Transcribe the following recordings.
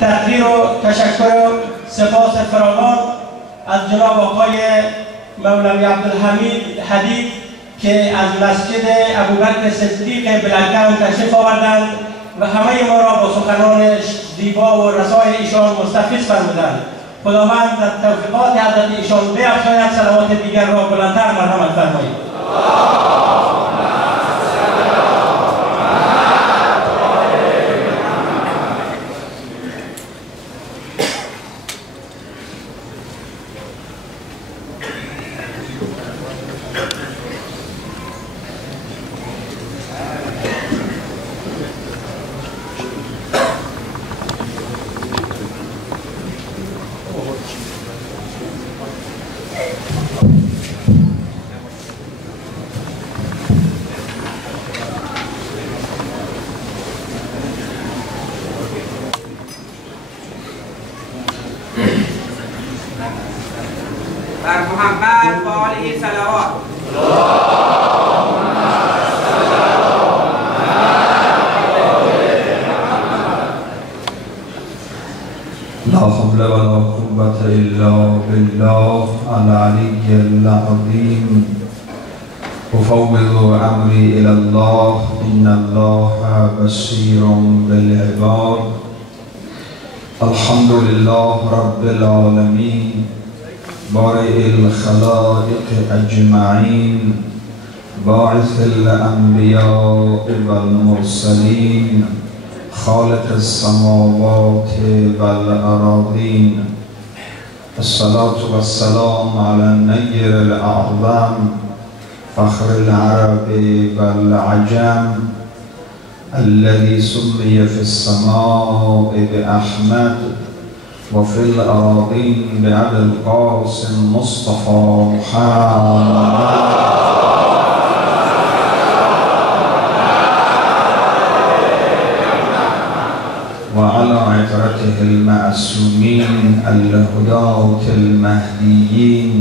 تقدیر و تشکر و سپاس فراوان از جناب آقای مولوی عبدالحمید حدید که از مسجد ابوبکر صدیق بلکان تشریف آوردند و همه ما را با سخنان زیبا و رسای ایشان مستفیض فرمودند. خداوند در توفیقات حضرت ایشان بیفزاید، صلوات دیگر را بلندتر مرحمت فرمایید. بر محمد و آله صلوات. لا حول ولا قوة إلا بالله العلي العظيم. أفوض أمري إلى الله إن الله بصير بالعباد. الحمد لله رب العالمين بارئ الخلائق أجمعين باعث الأنبياء والمرسلين خالق السماوات والأراضين. الصلاة والسلام على النير الأعظم فخر العرب والعجم الذي سمي في السماء بأحمد وفي الأراضين بأبي القاسم مصطفى محمد وعلى عترته المعصومين الهداة المهديين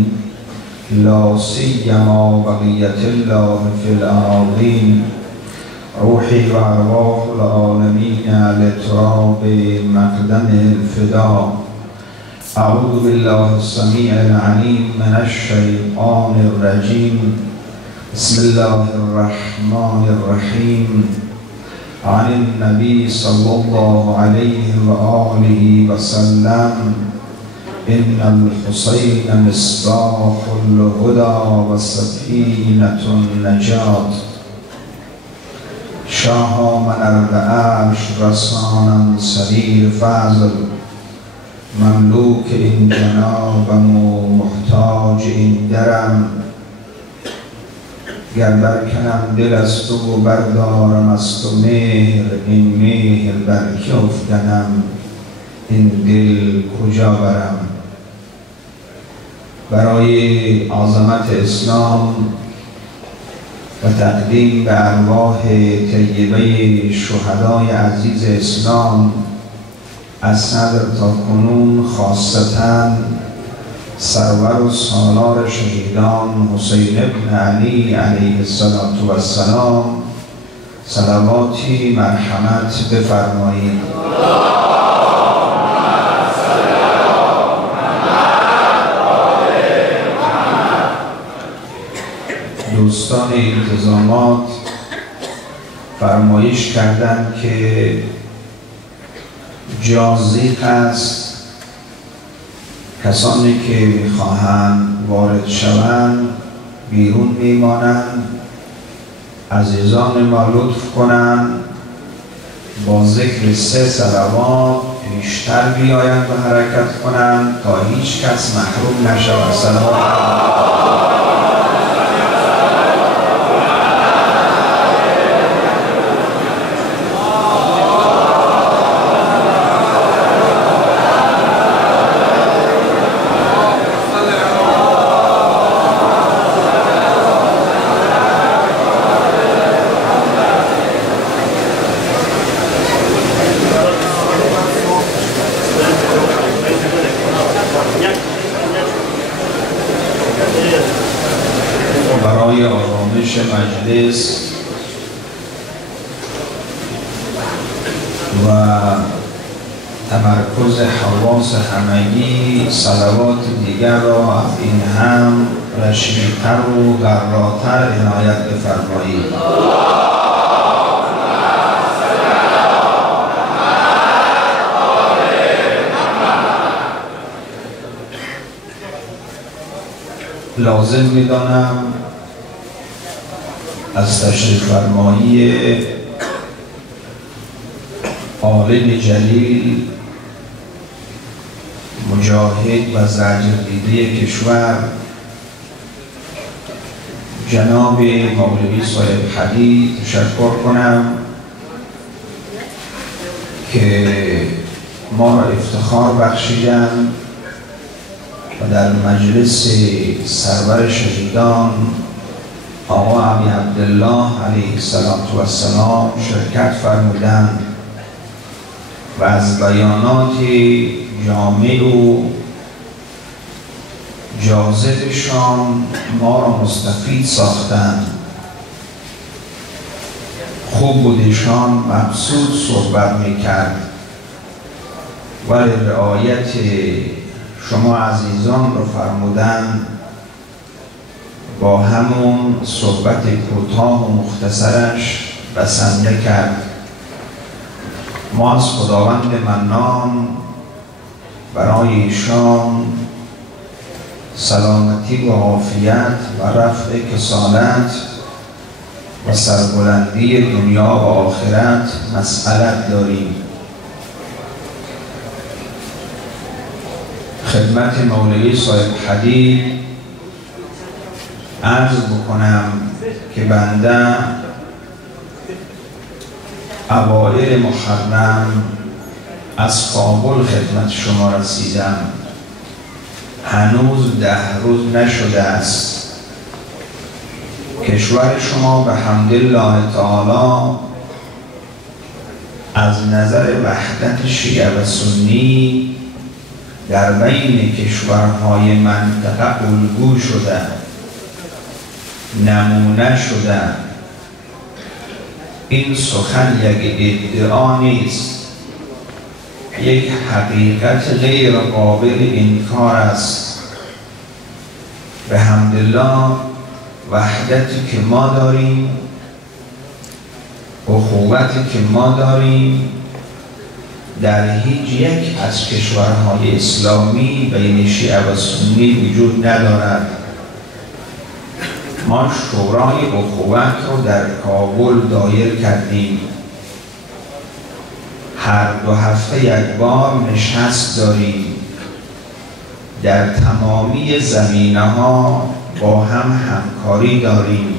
لا سيما بقية الله في الأراضين. روحي وأرواح العالمين لتراب مقدمه الفداء. أعوذ بالله السميع العليم من الشيطان الرجيم. بسم الله الرحمن الرحيم. عن النبي صلى الله عليه وآله وسلم إن الحسين مصباح الهدى وسفينة النجاة. شاه من اربعش رسانا سریر فضل مملوک این جنابم و محتاج این درم. گر برکنم دل از تو و بردارم از تو مهر این مهر بر که افکنم این دل کجا برم. برای عظمت اسلام و تقدیم به ارواح طیبه شهدای عزیز اسلام از صدر تا کنون، خاصتاً سرور و سالار شهیدان حسین ابن علی علیه السلام صلواتی مرحمت بفرمایید. دوستان انتظامات فرمایش کردند که جازیق است کسانی که میخواهند وارد شوند بیرون میمانند. عزیزان ما لطف کنند با ذکر 3 صلوات بیشتر بیایند و حرکت کنند تا هیچ کس محروم نشود. صلوات برای آرامش مجلس و تمرکز حواس همگی صلوات دیگر را از این هم رشیدتر و غراتر عنایت بفرمایید. لازم می‌دانم از تشریف فرمایی عالم جلیل مجاهد و زجردیده کشور جناب مولوی صاحب حدید تشکر کنم که ما را افتخار بخشیدند و در مجلس سرور شهیدان آقا ابی عبدالله علیه السلام شرکت فرمودند و از بیانات جامع و جاذبشان ما را مستفید ساختند. خوب بودشان مبسوط صحبت میکرد ولی رعایت شما عزیزان رو فرمودند با همون صحبت کوتاه و مختصرش بسنده کرد. ما از خداوند منان برای ایشان سلامتی و عافیت و رفع کسالت و سربلندی دنیا و آخرت مسئلت داریم. خدمت مولوی صاحب حدید عرض بکنم که بنده اوایل محرم از کابل خدمت شما رسیدم. هنوز 10 روز نشده است. کشور شما به حمدالله تعالی از نظر وحدت شیعه و سنی در بین کشورهای منطقه الگو شده، نمونه شده. این سخن یک ادعا نیست، یک حقیقت غیر قابل انکار است. به حمدالله وحدتی که ما داریم، اخوتی که ما داریم، در هیچ یک از کشورهای اسلامی بین شیعه و سنی وجود ندارد. ما شورای اخوت رو در کابل دایر کردیم. هر 2 هفته یک بار نشست داریم. در تمامی زمینه‌ها با هم همکاری داریم.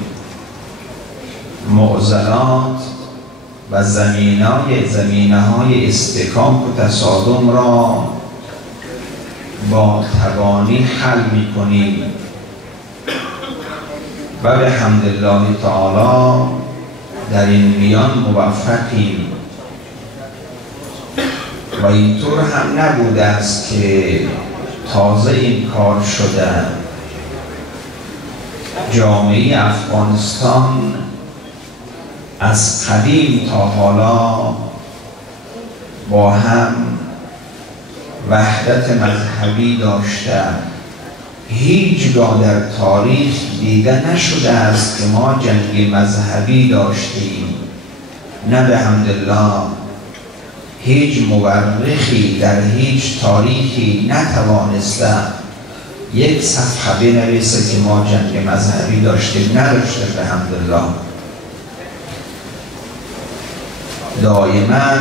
معضلات و زمینه‌های استحکام و تصادم را با تبانی حل می‌کنیم و به حمدالله تعالی در این میان موفقیم. و اینطور هم نبوده است که تازه این کار شده. جامعه افغانستان از قدیم تا حالا با هم وحدت مذهبی داشته. هیچگاه در تاریخ دیده نشده است که ما جنگ مذهبی داشتیم. نه به حمدالله هیچ مورخی در هیچ تاریخی نتوانسته یک صفحه بنویسه که ما جنگ مذهبی داشتیم. نداشته به حمدالله. دائما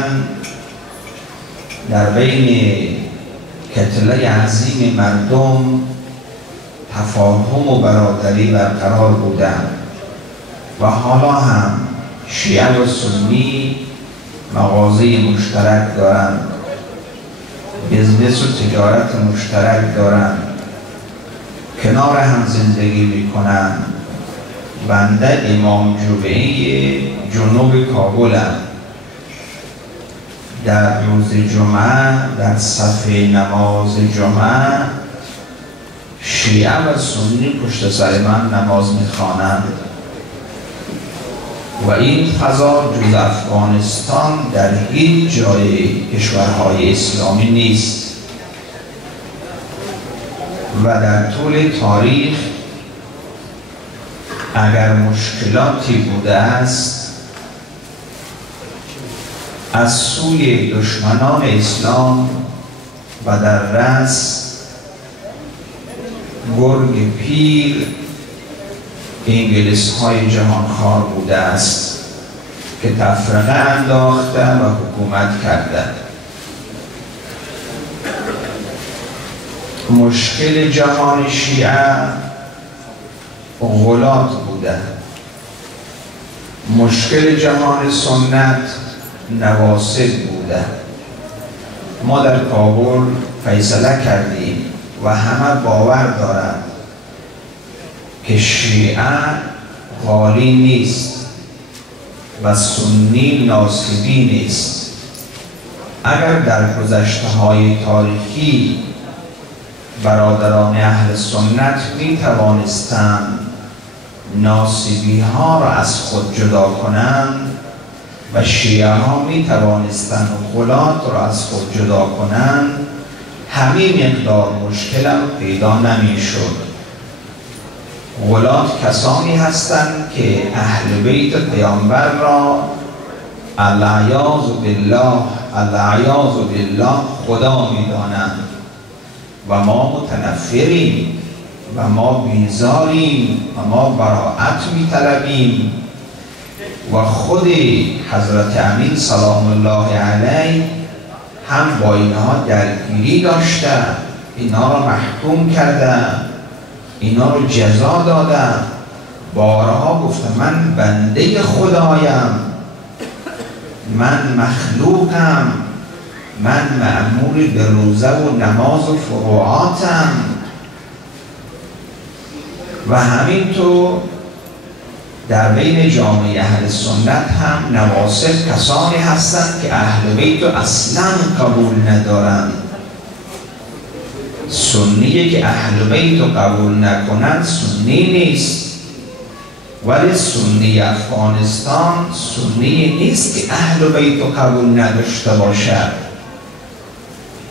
در بین کتله عظیم مردم تفاهم و برادری برقرار بودند و حالا هم شیعه و سنی مغازه مشترک دارند، بزنس و تجارت مشترک دارند، کنار هم زندگی میکنند. بنده امام جمعه جنوب کابلم. در روز جمعه در صف نماز جمعه شیعه و سنی پشت سر من نماز میخوانند. و این فضا جز افغانستان در هیچ جای کشورهای اسلامی نیست و در طول تاریخ اگر مشکلاتی بوده است از سوی دشمنان اسلام و در رأس گرگ پیر انگلیس های جهانخوار بوده است که تفرقه انداخته و حکومت کرده. مشکل جهان شیعه غلات بوده، مشکل جهان سنت نواصب بوده. ما در کابل فیصله کردیم و همه باور دارند که شیعه غالی نیست و سنی ناصبی نیست. اگر در گذشته های تاریخی برادران اهل سنت می توانستند ناصبی ها را از خود جدا کنند و شیعه ها می توانستند غلات را از خود جدا کنند، همین مقدار مشکل هم پیدا نمی شد. غلات کسانی هستند که اهل بیت پیامبر را العیاذ بالله خدا می دانند و ما متنفریم و ما بیزاریم و ما براءت می طلبیم و خود حضرت امین سلام الله علیه هم با اینها درگیری داشته، اینا را محکوم کرده، اینا رو جزا داده. بارها گفته من بنده خدایم، من مخلوقم، من مأمور به روزه و نماز و فروعاتم. و همینطور در بین جامعه اهل سنت هم نواصب کسانی هستند که اهل بیت اصلا قبول ندارند. سنی که اهل بیت رو قبول نکنند سنی نیست، ولی سنی افغانستان سنی نیست که اهل بیت رو قبول نداشته باشد.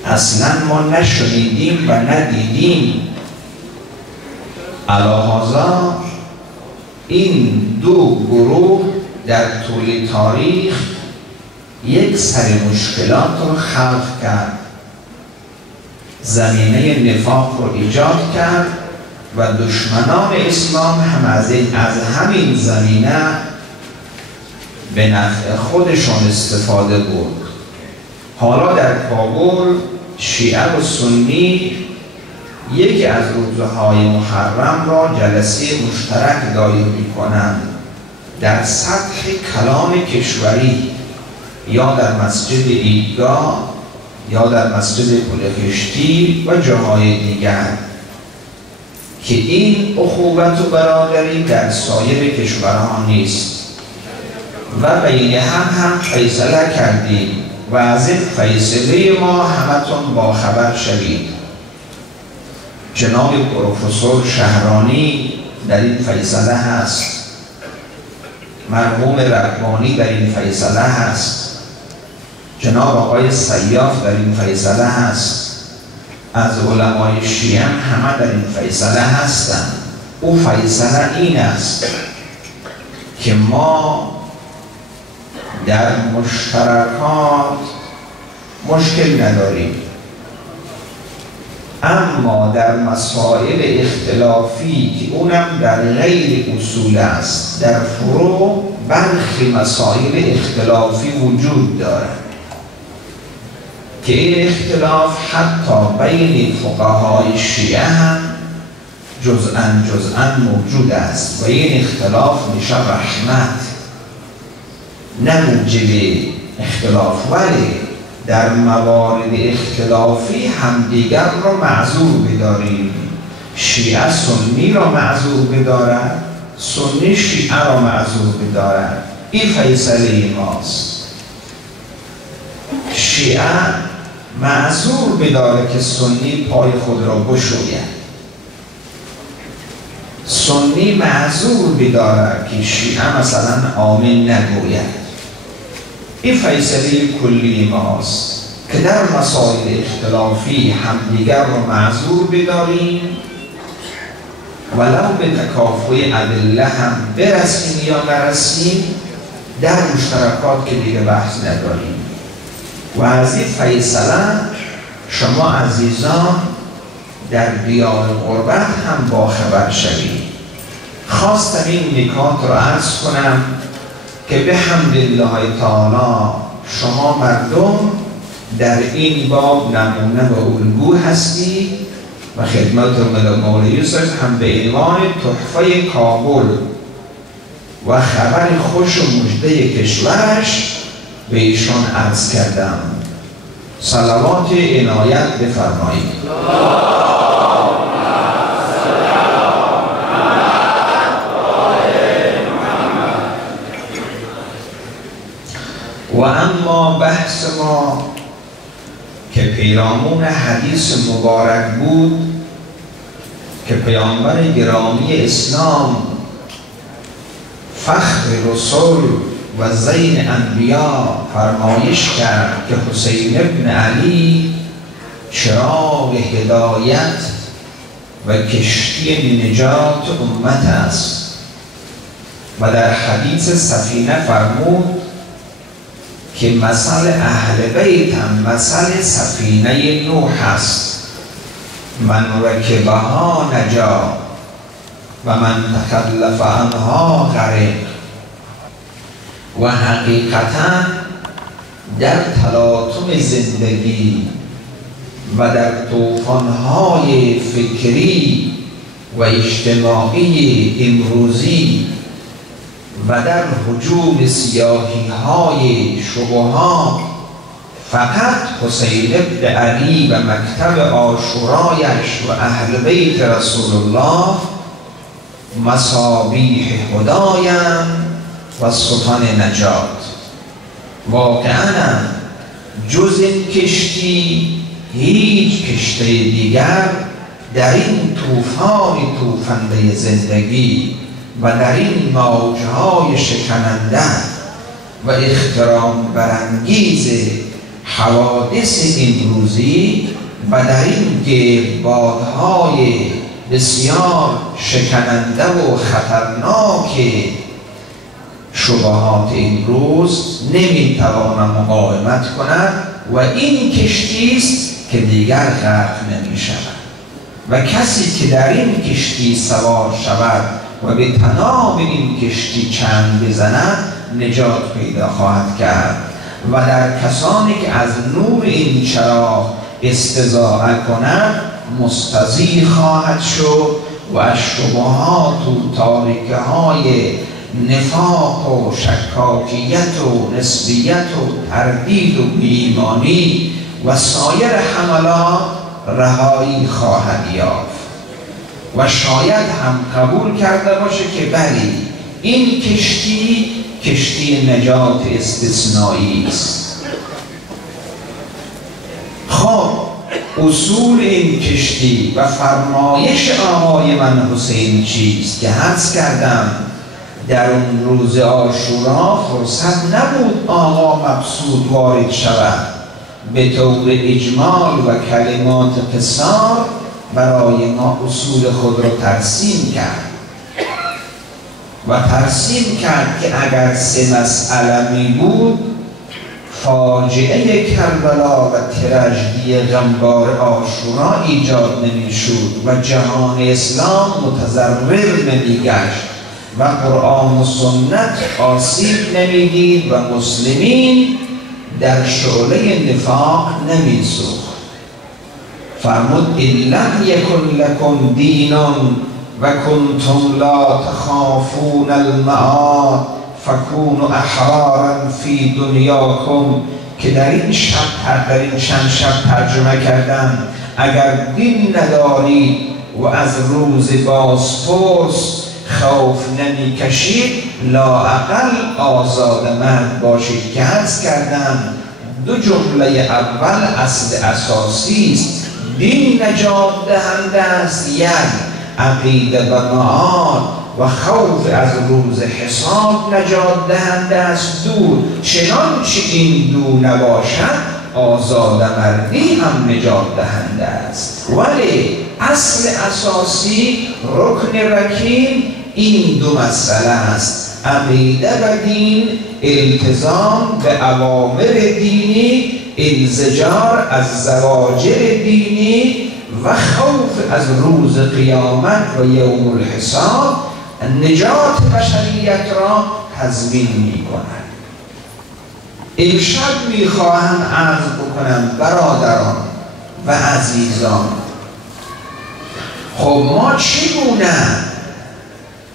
اصلا ما نشنیدیم و ندیدیم. علاوه این دو گروه در طول تاریخ یک سری مشکلات رو خلق کرد، زمینه نفاق رو ایجاد کرد و دشمنان اسلام هم از همین زمینه به نفع خودشون استفاده بود. حالا در کابل شیعه و سنی یکی از روزهای محرم را جلسه مشترک دایر می‌کنند در سطح کلان کشوری، یا در مسجد عیدگاه یا در مسجد پلکشتی و جاهای دیگر، که این اخوت و برادری در سایر کشورها نیست. و بین هم فیصله کردیم و از این فیصله ما همتون با خبر شوید. جناب پروفسور شهرانی در این فیصله هست، مرحوم ربانی در این فیصله هست، جناب آقای سیاف در این فیصله هست، از علمای شیعه همه در این فیصله هستند. او فیصله این است که ما در مشترکات مشکل نداریم، اما در مسائل اختلافی که اونم در غیر اصول است، در فروع برخی مسائل اختلافی وجود دارد که این اختلاف حتی بین فقهای شیعه هم جزءاً موجود است و این اختلاف میشه رحمت، نه موجب اختلاف، ولی در موارد اختلافی همدیگر را معذور بداریم. شیعه سنی را معذور بدارد، سنی شیعه را معذور بدارد. این فیصله ماست. شیعه معذور بداره که سنی پای خود را بشوید، سنی معذور بدارد که شیعه مثلا آمین نگوید. این فیصله کلی ماست که در مسائل اختلافی همدیگر رو معذور بداریم، ولو به تکافؤ ادله هم برسیم یا نرسیم، در مشترکات که دیگه بحث نداریم. و از این فیصله شما عزیزان در دیار غربت هم باخبر شوید. خواستم این نکات رو عرض کنم که به حمدالله تعالی شما مردم در این باب نمونه و الگو هستید و خدمت مولا یوسف هم به عنوان تحفه کابل و خبر خوش و مژده کشورش به ایشان عرض کردم. صلوات عنایت بفرمایید. و اما بحث ما که پیرامون حدیث مبارک بود که پیامبر گرامی اسلام فخر رسول و زین انبیا فرمایش کرد که حسین ابن علی چراغ هدایت و کشتی نجات امت است و در حدیث سفینه فرمود که مثل اهل بیت هم مثل سفینه نوح است، من رکبها نجا و من تخلف عنها غرق. و حقیقتا در تلاطم زندگی و در طوفان‌های فکری و اجتماعی امروزی و در هجوم سیاهی‌های شبهات فقط حسین ابن علی و مکتب عاشورایش و اهل بیت رسول الله مصابیح هدایند و سلطان نجات. واقعاً جز این کشتی هیچ کشتی دیگر در این طوفان توفنده زندگی و در این موجهای شکننده و احترام برانگیز حوادث امروزی و در این گردبادهای بسیار شکننده و خطرناک شبهات امروز نمیتواند مقاومت کند و این کشتی است که دیگر غرق نمی شود و کسی که در این کشتی سوار شود و به تناب این کشتی چنگ بزند نجات پیدا خواهد کرد و در کسانی که از نور این چراغ استضاءه کند مستضیع خواهد شد و از شبهات و تاریکی‌های نفاق و شکاکیت و نسبیت و تردید و بی‌ایمانی و سایر حملات رهایی خواهد یافت و شاید هم قبول کرده باشه که بلی این کشتی نجات استثنایی است. خب اصول این کشتی و فرمایش آقای من حسین چیست که حدس کردم در اون روز عاشورا فرصت نبود آقا مبسوط وارد شود، به طور اجمال و کلمات قصار برای ما اصول خود را ترسیم کرد و ترسیم کرد که اگر 3 مسئله می بود فاجعه کربلا و تراژدی غمبار عاشورا ایجاد نمی شد و جهان اسلام متضرر نمی گشت و قرآن و سنت آسیب نمی دید و مسلمین در شعله نفاق نمی سوخت. فرمود ان لم یکن لکم دینون و کنتم لا تخافون المعاد فکونوا احرارا فی دنیاکم، که در این چند شب ترجمه کردن اگر دین ندارید و از روز بازپرس خوف نمی کشید لااقل آزاد مرد باشید که حدس کردن 2 جمله اول اصل اساسی است. دین نجات دهنده است، عقیده و معاد و خوف از روز حساب نجات دهنده است. دور چنانچه این دو نباشد آزاد مردی هم نجات دهنده است. ولی اصل اساسی رکن رکین این دو مسئله است: عقیده و دین، التزام به اوامر دینی، انزجار از زواجر دینی و خوف از روز قیامت و یوم الحساب نجات بشریت را تضمین می کند. امشب می خواهم عرض بکنم برادران و عزیزان، خب ما چگونه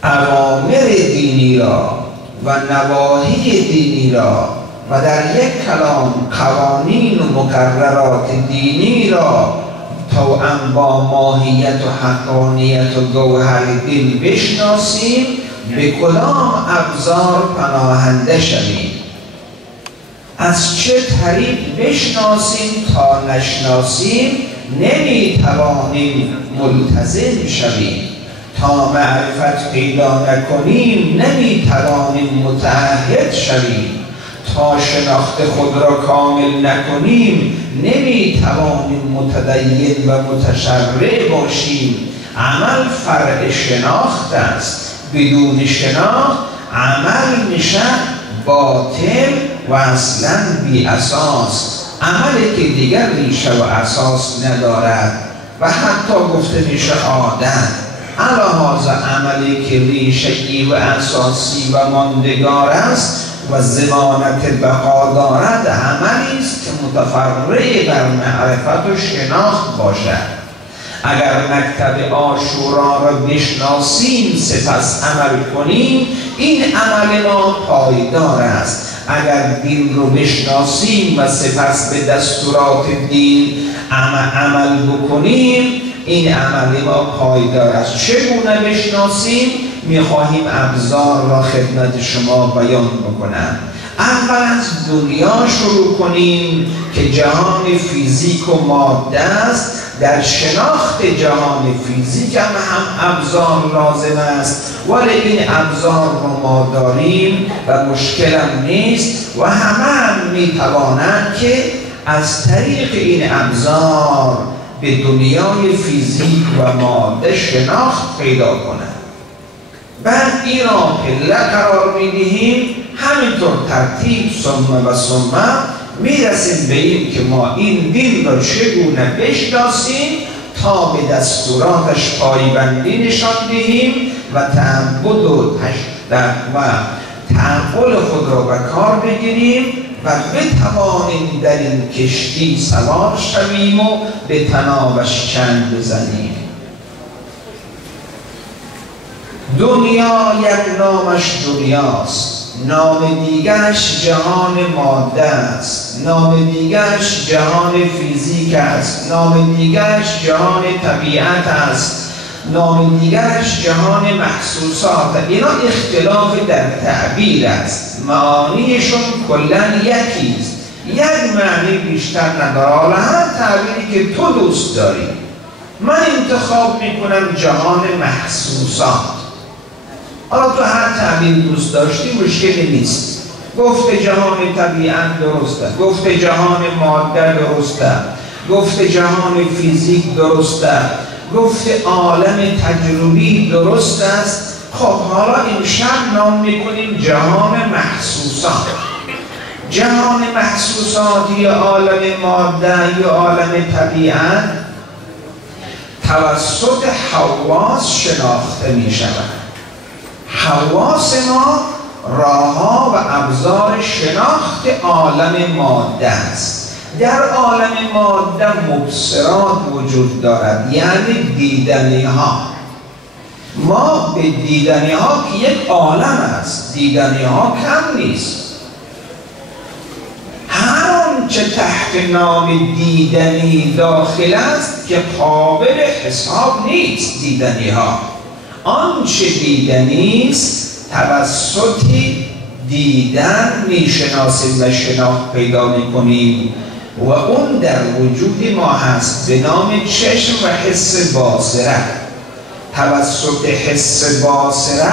اوامر دینی را و نواهی دینی را و در یک کلام قوانین و مقررات دینی را توأم با ماهیت و حقانیت و گوهر دین بشناسیم، به کدام ابزار پناهنده شویم، از چه طریق بشناسیم تا نشناسیم نمیتوانیم ملتزم شویم، تا معرفت پیدا نکنیم نمیتوانیم متعهد شویم، تا شناخت خود را کامل نکنیم نمیتوانیم متدین و متشرع باشیم. عمل فرع شناخت است، بدون شناخت عمل میشه باطل و اصلا بی اساس، عملی که دیگر ریشه و اساس ندارد و حتی گفته میشه عادت. علاوه عملی که ریشه‌ای و اساسی و ماندگار است و ضمانت بقا دارد، عملی است که متفرع بر معرفت و شناخت باشد. اگر مکتب عاشورا را بشناسیم سپس عمل کنیم، این عمل ما پایدار است. اگر دین رو بشناسیم و سپس به دستورات دین عمل بکنیم، این عمل ما پایدار است. چگونه بشناسیم؟ میخواهیم ابزار را خدمت شما بیان بکنم. اول از دنیا شروع کنیم که جهان فیزیک و ماده است. در شناخت جهان فیزیک هم ابزار لازم است، ولی این ابزار رو ما داریم و مشکلم نیست و همه میتوانند که از طریق این ابزار به دنیای فیزیک و ماده شناخت پیدا کنند. بعد این را پله قرار میدهیم، همینطور ترتیب ثم و ثم میرسیم به این که ما این دین را چگونه بشناسیم تا به دستوراتش پایبندی نشان دهیم و تعبد و تعقل خود را به کار بگیریم و بتوانیم در این کشتی سوار شویم و به تنابش چنگ بزنیم. دنیا یک نامش دنیاست، نام دیگرش جهان ماده است، نام دیگرش جهان فیزیک است، نام دیگرش جهان طبیعت است، نام دیگرش جهان محسوسات. اینا اختلاف در تعبیر است، معانیشون کلن یکیست، یک معنی بیشتر نداره. حالا هر تعبیری که تو دوست داری، من انتخاب میکنم جهان محسوسات. حالا تو هر تعبیر دوست داشتی مشکلی نیست. گفته جهان طبیعت درسته، گفته جهان ماده درسته، گفته جهان فیزیک درسته، گفته عالم تجربی درست است. خب حالا امشب نام میکنیم جهان محسوسات. جهان محسوسات یا عالم ماده یا عالم طبیعت توسط حواس شناخته می شود. حواس ما راه‌ها و ابزار شناخت عالم ماده است. در عالم ماده مبصرات وجود دارد، یعنی دیدنی ها. ما به دیدنی ها که یک عالم است، دیدنی ها کم نیست. هر آنچه تحت نام دیدنی داخل است که قابل حساب نیست. دیدنی ها آنچه دیدنی است توسط دیدن میشناسیم و شناخت پیدا میکنیم و اون در وجود ما هست به نام چشم و حس باصره. توسط حس باصره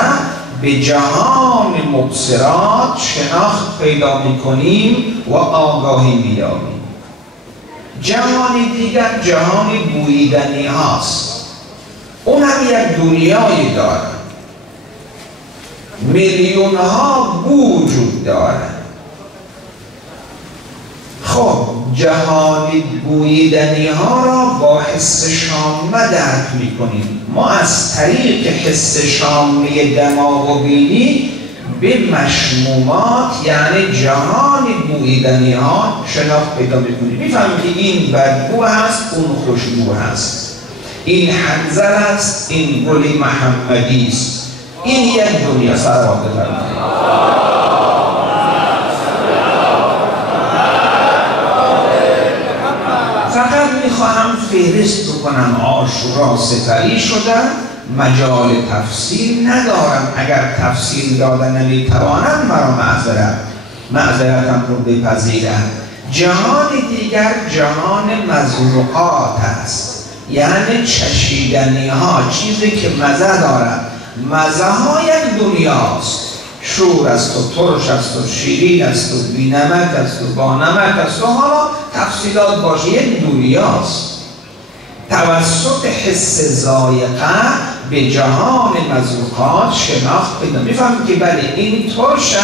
به جهان مبصرات شناخت پیدا میکنیم و آگاهی مییابیم. جهان دیگر جهان بوییدنی هاست، اون هم یک دنیایی داره، میلیون ها بو وجود داره. خب جهان بوییدنی ها را با حس شامه درک میکنیم. ما از طریق حس شامه دماغ و بینی به مشمومات یعنی جهان بوییدنی ها شناخت پیدا میکنیم. میفهمیم که این بدبو هست، اون خوشبو هست، این حنظل است، این گل محمدی است. این یک دنیا. صلوات بفرمایید. فقط میخواهم فهرست بکنم. عاشورا سپری شدن، مجال تفسیر ندارم. اگر تفسیر دادن نمیتوانم مرا معذرتم رو بپذیرم. جهان دیگر جهان مذوقات است، یعنی چشیدنی ها، چیزی که مزه دارد. مزه ها یک دنیاست، شور است و ترش است و شیرین است و بینمک است و بانمک است و حالا تفصیلات باشه، یک دنیاست. توسط حس ذائقه به جهان مذوقات شناخت پیدا می‌فهمیم که بله این ترشه،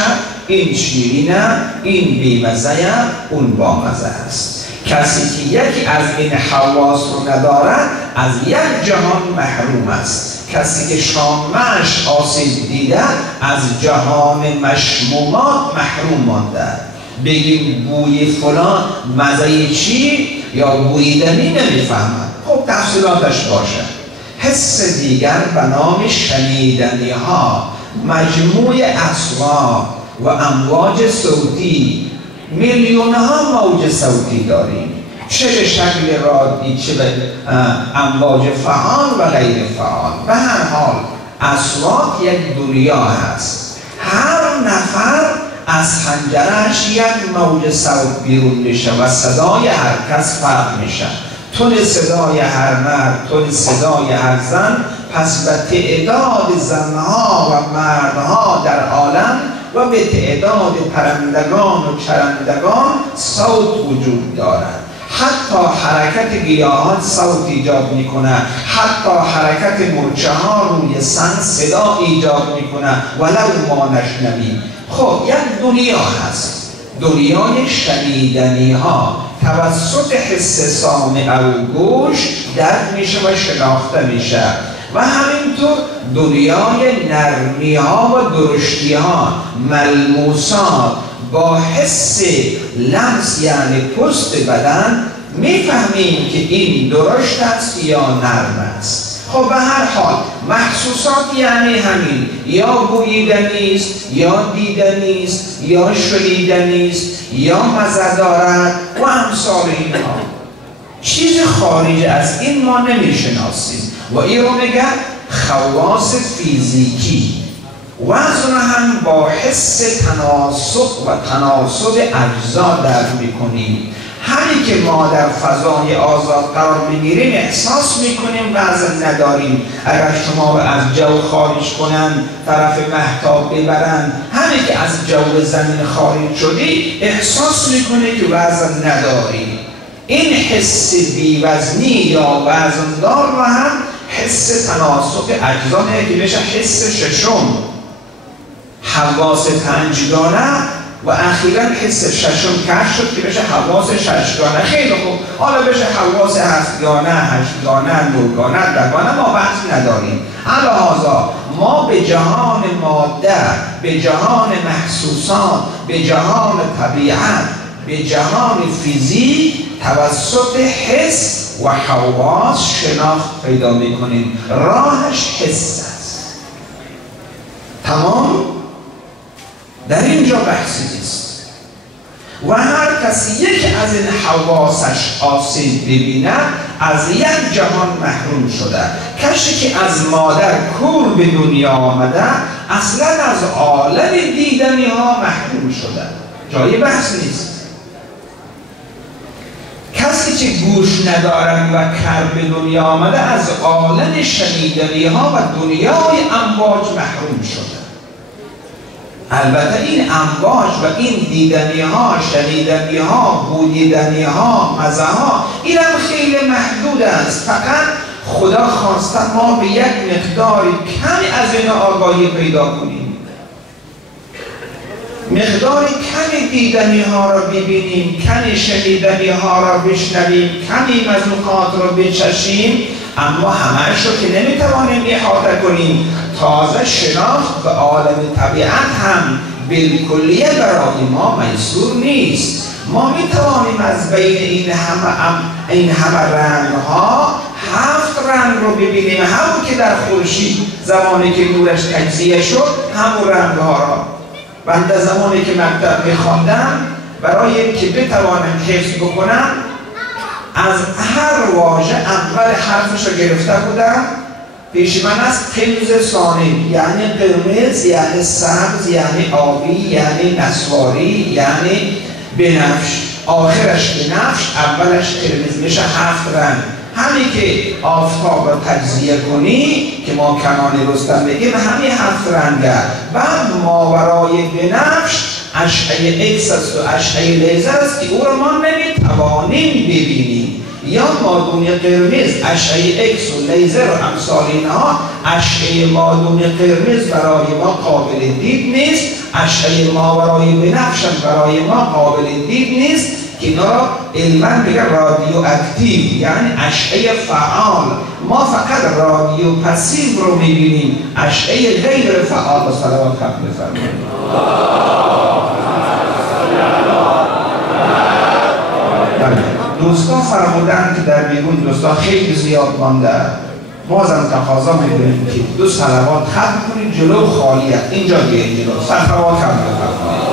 این شیرینه، این بیمزه، اون بامزه است. کسی که یکی از این حواس رو ندارد از یک جهان محروم است. کسی که شامه‌اش آسیب دیده از جهان مشمومات محروم مانده. بگیم بوی فلان مزه چی یا بوییدنی نمیفهمد. خب تفصیلاتش باشه. حس دیگر به نام شنیدنی ها، مجموع اصوات و امواج صوتی. میلیون ها موج صوتی داریم، چه به شکل رادی، چه به امواج فعال و غیر فعال. به هر حال اصوات یک دنیا هست. هر نفر از حنجره‌اش یک موج صوت بیرون میشه و صدای هر کس فرق میشه. تون صدای هر مرد، تون صدای هر زن. پس به تعداد زنها و مردها در عالم و به تعداد پرندگان و چرندگان صوت وجود دارد. حتی حرکت گیاهان صوت ایجاد میکنه، حتی حرکت مرچه ها روی سنگ صدا ایجاد میکنه ولو ما نشنویم. خب یک دنیا هست، دنیای شنیدنی ها. توسط حس سامع و گوش درک میشه و شناخته میشه. و همینطور دنیای نرمی ها و درشتی ها، ملموسات. با حس لمس یعنی پوست بدن میفهمیم که این درشت است یا نرم است. خب به هر حال محسوسات یعنی همین، یا بوییدنی است، یا دیدنی است، یا شنیدنی است، یا مزه دارد و امثال اینها. چیز خارج از این ما نمیشناسیم و این رو میگه خواص فیزیکی. وزن هم با حس تناسب و تناسب اجزا درک میکنیم. همین که ما در فضای آزاد قرار میگیریم احساس میکنیم وزن نداریم. اگر شما رو از جو خارج کنن، طرف مهتاب ببرن، همین که از جو زمین خارج شدی احساس میکنی که وزن نداری. این حس بیوزنی یا وزندار رو هم حس تناسب اجزا که بشه حس ششم. حواس پنجگانه و اخیراً حس ششم کشف شد که بشه حواس ششگانه. خیلی خوب، حالا بشه حواس هفتگانه، هشتگانه، نورگانه، دگانه، ما بحث نداریم. الهازا ما به جهان ماده، به جهان محسوسات، به جهان طبیعت، به جهان فیزیک توسط حس و حواس شناخت پیدا میکنیم. راهش حس است. تمام؟ در اینجا بحثی نیست. و هر کسی یک از این حواسش آسیب ببینه از یک جهان محروم شده. کسی که از مادر کور به دنیا آمده اصلا از عالم دیدنی ها محروم شده. جای بحث نیست. کسی که گوش ندارد و کر به دنیا آمده از عالم شنیدنی ها و دنیای امواج محروم شده. البته این امواج و این دیدنی ها، شنیدنی ها، بودیدنی ها، مزه ها، این هم خیلی محدود است. فقط خدا خواسته ما به یک مقدار کمی از این آگاهی پیدا کنیم، مقدار کمی دیدنی ها را ببینیم، کمی شنیدنی ها را بشنویم، کمی مذوقات را بچشیم، اما همه‌اش رو که نمیتوانیم احاطه کنیم. تازه شناخت به عالم طبیعت هم بالکلیه برای ما میسور نیست. ما میتوانیم از بین این همه رنگ ها 7 رنگ رو ببینیم، همون که در خورشید زمانی که نورش تجزیه شد همون رنگ ها را. بنده زمانی که مکتب میخواندم برای اینکه بتوانم حفظ بکنم از هر واژه اول حرفش رو گرفته بودم. پیش من از قلز ثانی یعنی قرمز، یعنی سبز، یعنی آبی، یعنی نسواری، یعنی بنفش، آخرش بنفش، اولش قرمز، میشه 7 رنگ. همین که آفتاب را تجزیه کنی که ما کنان رستم بگیم همین 7 رنگه. بعد ماورای بنفش اشعه اکس است و اشعه لیزر است که او را ما نمیتوانیم ببینیم، یا مادون قرمز، اشعه اکس و لیزر و امثال اینها. اشعه مادون قرمز برای ما قابل دید نیست، اشعه ماورای بنفش برای ما قابل دید نیست که اینا را علما میگه رادیو اکتیو، یعنی اشعه فعال. ما فقط رادیو پسیو رو میبینیم، اشعه غیر فعال. و صلوات خط بفرمایید. دوستان فرمودن که در بیرون دوستان خیلی زیاد مانده، ما از تقاضا می‌کنیم که 2 صلوات ختم کنید جلو خالیت اینجا بیایید جلو. صلوات ختم بفرمایید.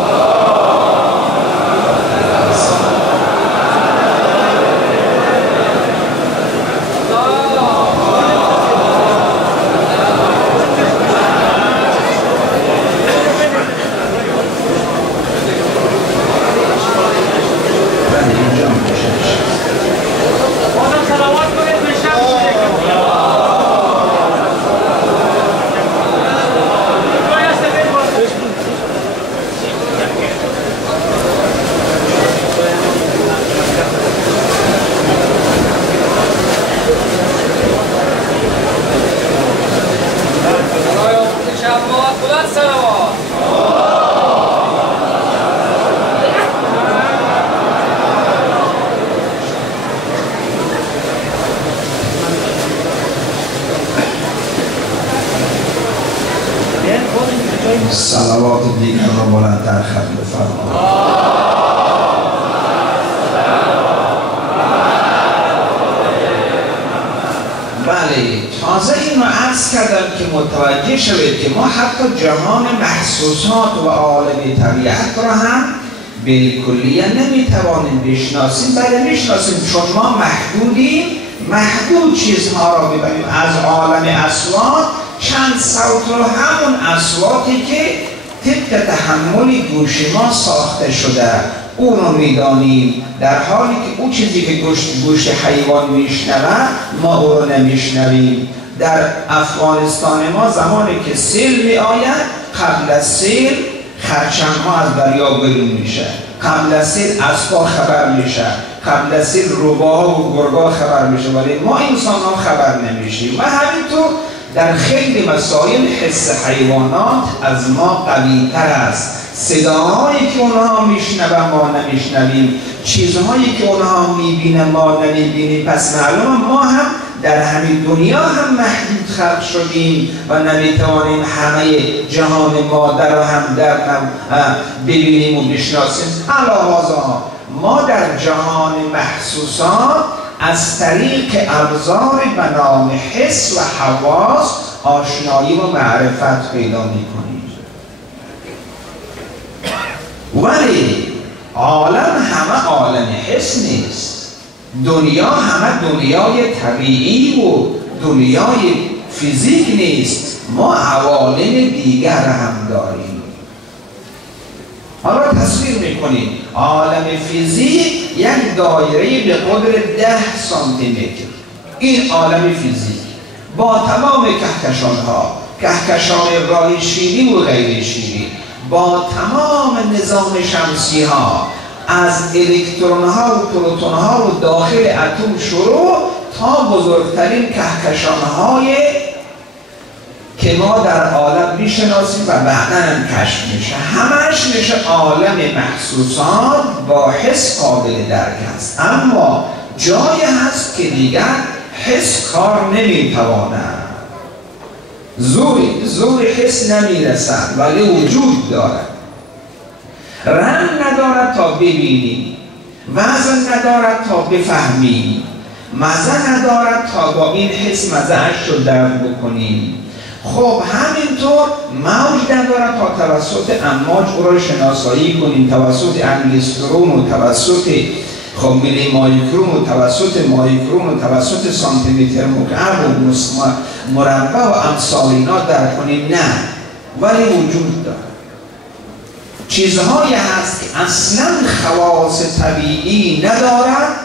صلوات دیگر را بلندتر ختم بفرمایید. بله، تازه اینو عرض کردم که متوجه شوید که ما حتی جهان محسوسات و عالم طبیعت را هم بالکلیه نمیتوانیم بشناسیم. بله میشناسیم، چون ما محدودیم، محدود چیزها را ببینیم. از عالم اصوات چند صوت رو، همون اصواتی که طبق تحمل گوش ما ساخته شده اون رو میدانیم، در حالی که اون چیزی که گوش حیوان میشنوه ما او رو نمیشنویم. در افغانستان ما زمانی که سیل می آید، قبل از سیل خرچنگ ها از دریا بیرون میشه، قبل از سیل اسبا خبر میشه، قبل از سیل روباها و گرگا خبر میشه، ولی ما انسان ها خبر نمیشیم. و همینطور در خیلی مسائل حس حیوانات از ما قوی تر است. صداهایی که اونها میشنوند ما نمیشنویم، چیزهایی که اونها میبینن ما نمیبینیم. پس معلومه ما هم در همین دنیا هم محدود خلق شدیم و نمیتوانیم همه جهان مادر رو هم در ببینیم و بشناسیم. علاوه ما در جهان محسوسات از طریق ابزار به نام حس و حواس آشنایی و معرفت پیدا می‌کنیم. ولی عالم همه عالم حس نیست، دنیا همه دنیای طبیعی و دنیای فیزیک نیست. ما عوالم دیگر هم داریم. حالا تصویر میکنیم عالم فیزیک یک دایره به قدر 10 سانتی متر. این عالم فیزیک با تمام کهکشان راه شیری و غیر شیری، با تمام نظام شمسی ها، از الکترون ها و پروتون ها و داخل اتم شروع تا بزرگترین کهکشان های که ما در عالم میشناسیم و بعداً هم کشف میشه، همش میشه عالم محسوسات با حس قابل درک است. اما جایی هست که دیگر حس کار نمیتواند، زور حس نمیرسد ولی وجود دارد، رنگ ندارد تا ببینیم، وزن ندارد تا بفهمیم، مزه ندارد تا با این حس مزه‌اش رو درک بکنیم. خب همینطور موج ندارد تا توسط امواج او را شناسایی کنیم، توسط انگسترون و توسط میلی مایکرون و توسط مایکرون و توسط سانتیمتر مکعب و مربع و امثال اینا درک کنیم، نه، ولی وجود دارد. چیزهایی هست که اصلا خواص طبیعی ندارد،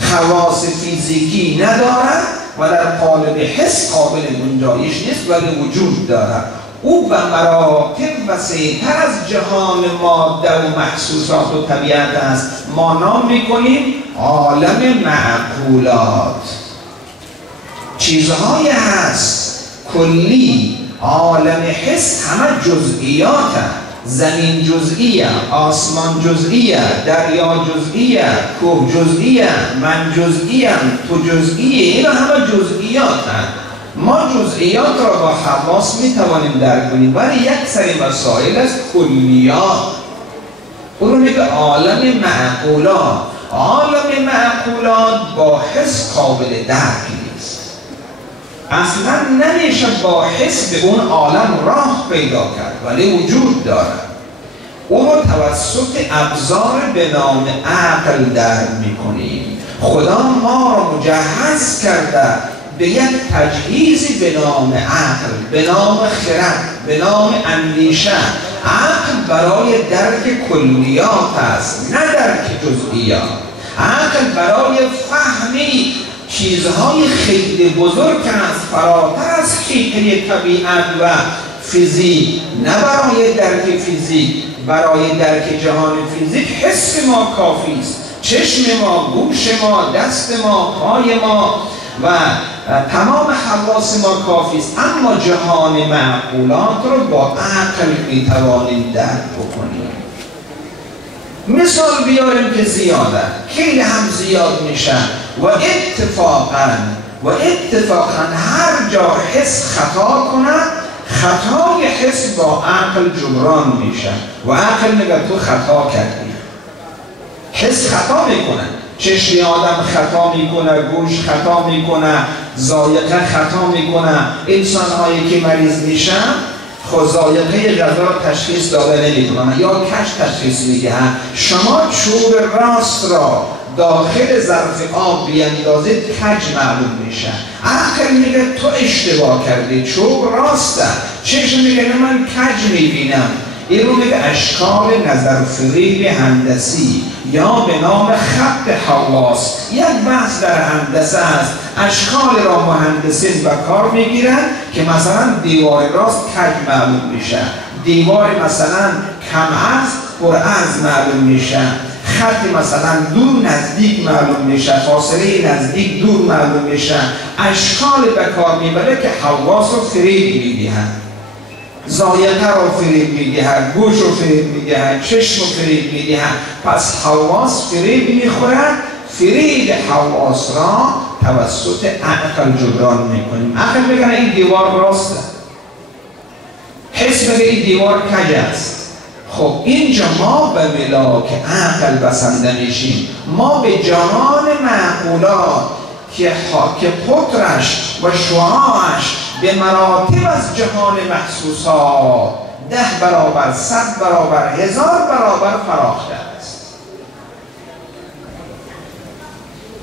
خواص فیزیکی ندارد و در قالب حس قابل گنجایش نیست ولی وجود دارد. او به مراتب وسیع‌تر از جهان ماده و محسوسات و طبیعت است. ما نام میکنیم عالم معقولات. چیزهایی هست کلی، عالم حس همه جزئیات هست. زمین جزئیه، آسمان جزئیه، دریا جزئیه، کوه جزئیه، من جزئیم، تو جزئیه، اینا همه جزئیات هست. ما جزئیات را با حواس میتوانیم درک کنیم ولی یک سری مسائل از کلیات، اون رو میگه عالم معقولات. عالم معقولات با حس قابل درک نیست، اصلا نمیشه با حس به اون عالم راه پیدا کرد ولی وجود دارد. اون رو توسط ابزار به نام عقل درک میکنیم. خدا ما را مجهز کرده به یک تجهیزی به نام عقل، به نام خرد، به نام اندیشه. عقل برای درک کلیات است نه درک جزئیات. عقل برای فهمی چیزهای خیلی بزرگ است، فراتر از حیطه طبیعت و فیزیک، نه برای درک فیزیک. برای درک جهان فیزیک حس ما کافی است، چشم ما، گوش ما، دست ما، پای ما و تمام حواس ما کافی است. اما جهان معقولات رو با عقل میتوانیم درک بکنیم. مثال بیاریم که زیاده، خیلی هم زیاد میشه و اتفاقا هر جا حس خطا کنه، خطای حس با عقل جبران میشه و عقل میگه تو خطا کردی. حس خطا میکنه، چشم آدم خطا میکنه، گوش خطا میکنه، ذائقه خطا میکنه. انسان هایی که مریض میشن خود ذائقه غذا را تشخیص داده نمیکنن یا کج تشخیص میدهن. شما چوب راست را داخل ظرف آب بیاندازید کج معلوم میشه. عقل میگه تو اشتباه کردی، چوب راسته. چشم میگه من کج میبینم. این رو میگه اشکال نظرفریب هندسی یا به نام خط حواس. یک بحث در هندسه است. اشکال را مهندسین به کار میگیرن که مثلا دیوار راست کج معلوم میشه، دیوار مثلا کم عرض پر عرض معلوم میشه، خط مثلا دور نزدیک معلوم میشه، فاصله نزدیک دور معلوم میشه. اشکال به کار میبره که حواس رو فریب میدهن، ذائقه رو فریب میدهن، گوش رو فریب میدهن، چشم رو فریب میدهن. پس حواس فریب میخورن. فریب حواس را توسط عقل جبران میکنیم. عقل بگن این دیوار راسته، حس بگه این دیوار کج است. خب اینجا ما به ملاک عقل بسنده میشیم. ما به جهان معقولات که قطرش و شعاعش به مراتب از جهان محسوسات 10 برابر، 100 برابر، 1000 برابر فراخته است.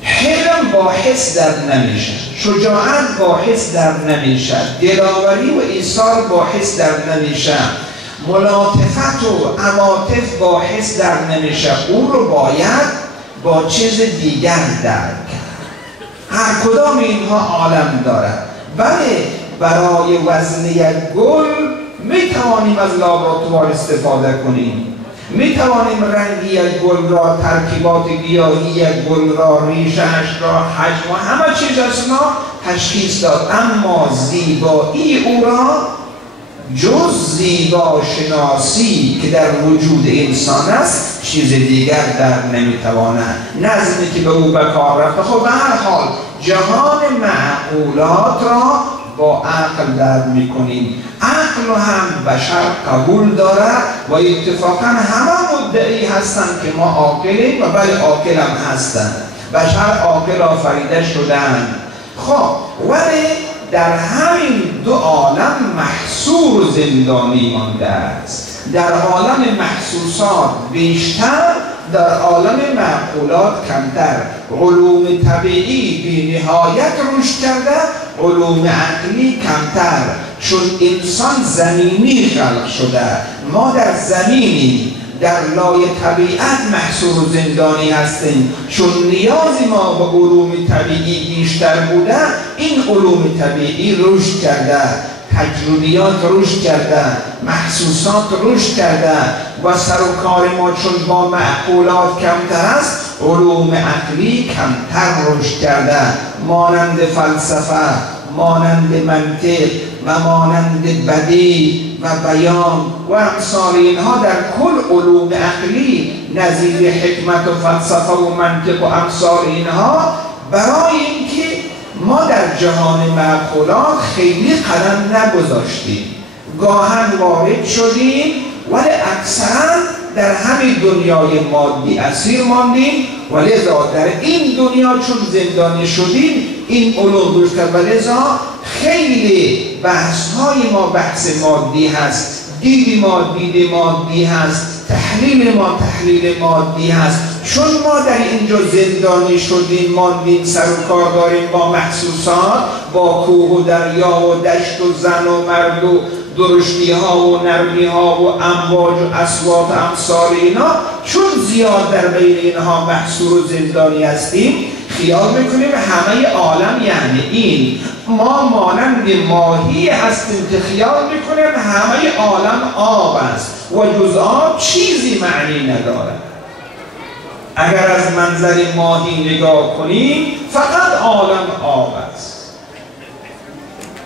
حلم با حس در نمیشه، شجاعت با حس در نمیشه، دلاوری و ایثار با حس در نمیشه، ملاطفت و عواطف با حس در نمیشه. اون رو باید با چیز دیگر درک کرد. هر کدام اینها عالم دارد. بله برای وزن یک گل می توانیم از لابراتوار استفاده کنیم، می توانیم رنگ یک گل را، ترکیبات گیاهی یک گل را، ریشه‌اش را، حجم و همه چیز از ما تشخیص داد، اما زیبایی او را جز زیبا شناسی که در وجود انسان است چیز دیگر در نمیتواند. نظمی که به او به کار رفته. خب به هر حال جهان معقولات را با عقل درک میکنیم. عقل رو هم بشر قبول داره و اتفاقا همه مدعی هستند که ما عاقلیم و بله عاقل هم هستند. بشر عاقل آفریده شدند. خب ولی در همین دو عالم محصور و زندانی مانده است. در عالم محسوسات بیشتر، در عالم معقولات کمتر. علوم طبیعی بی نهایت رشد کرده، علوم عقلی کمتر، چون انسان زمینی خلق شده. ما در زمینی در لای طبیعت محصور و زندانی هستیم. چون نیاز ما به علوم طبیعی بیشتر بوده، این علوم طبیعی رشد کرده، تجربیات رشد کرده، محسوسات رشد کرده و سر و کار ما چون با معقولات کمتر است، علوم عقلی کمتر رشد کرده، مانند فلسفه، مانند منطق و مانند بدیع و بیان و امثال اینها. در کل علوم عقلی نظیر حکمت و فلسفه و منطق و امثال اینها، برای اینکه ما در جهان معقولات خیلی قدم نگذاشتیم، گاهن وارد شدیم ولی اکثرا در همین دنیای مادی اسیر ماندیم و لذا در این دنیا چون زندانی شدیم این علوم رشد کرد و لذا خیلی بحث های ما بحث مادی هست، دید ما دید مادی هست، تحلیل ما تحلیل مادی هست. چون ما در اینجا زندانی شدیم ماندیم، سر و کار داریم با محسوسات، با کوه و دریا و دشت و زن و مرد و درشتی ها و نرمی ها و امواج و اصوات و امثال اینا، چون زیاد در بین اینها محصور و زندانی هستیم، خیال میکنیم همه عالم یعنی این. ما مانند ماهی هستیم که خیال میکنیم همه عالم آب است و جز آب چیزی معنی نداره. اگر از منظر ماهی نگاه کنیم فقط عالم آب است.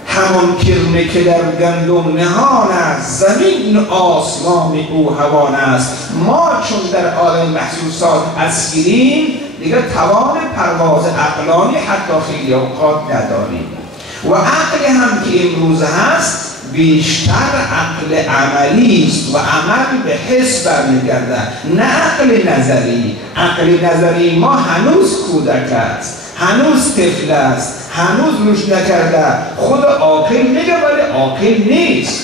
همون کرمه که در گندم نهان است، زمین آسمان او هوان است. ما چون در عالم محسوسات اسیریم دیگه توان پرواز عقلانی حتی خیلی اوقات نداریم. و عقل هم که امروز هست بیشتر عقل عملی است و عمل به حس برمیگرده، نه عقل نظری. عقل نظری ما هنوز کودک است، هنوز طفل است، هنوز رشد نکرده. خود عاقل میگه ولی عاقل نیست،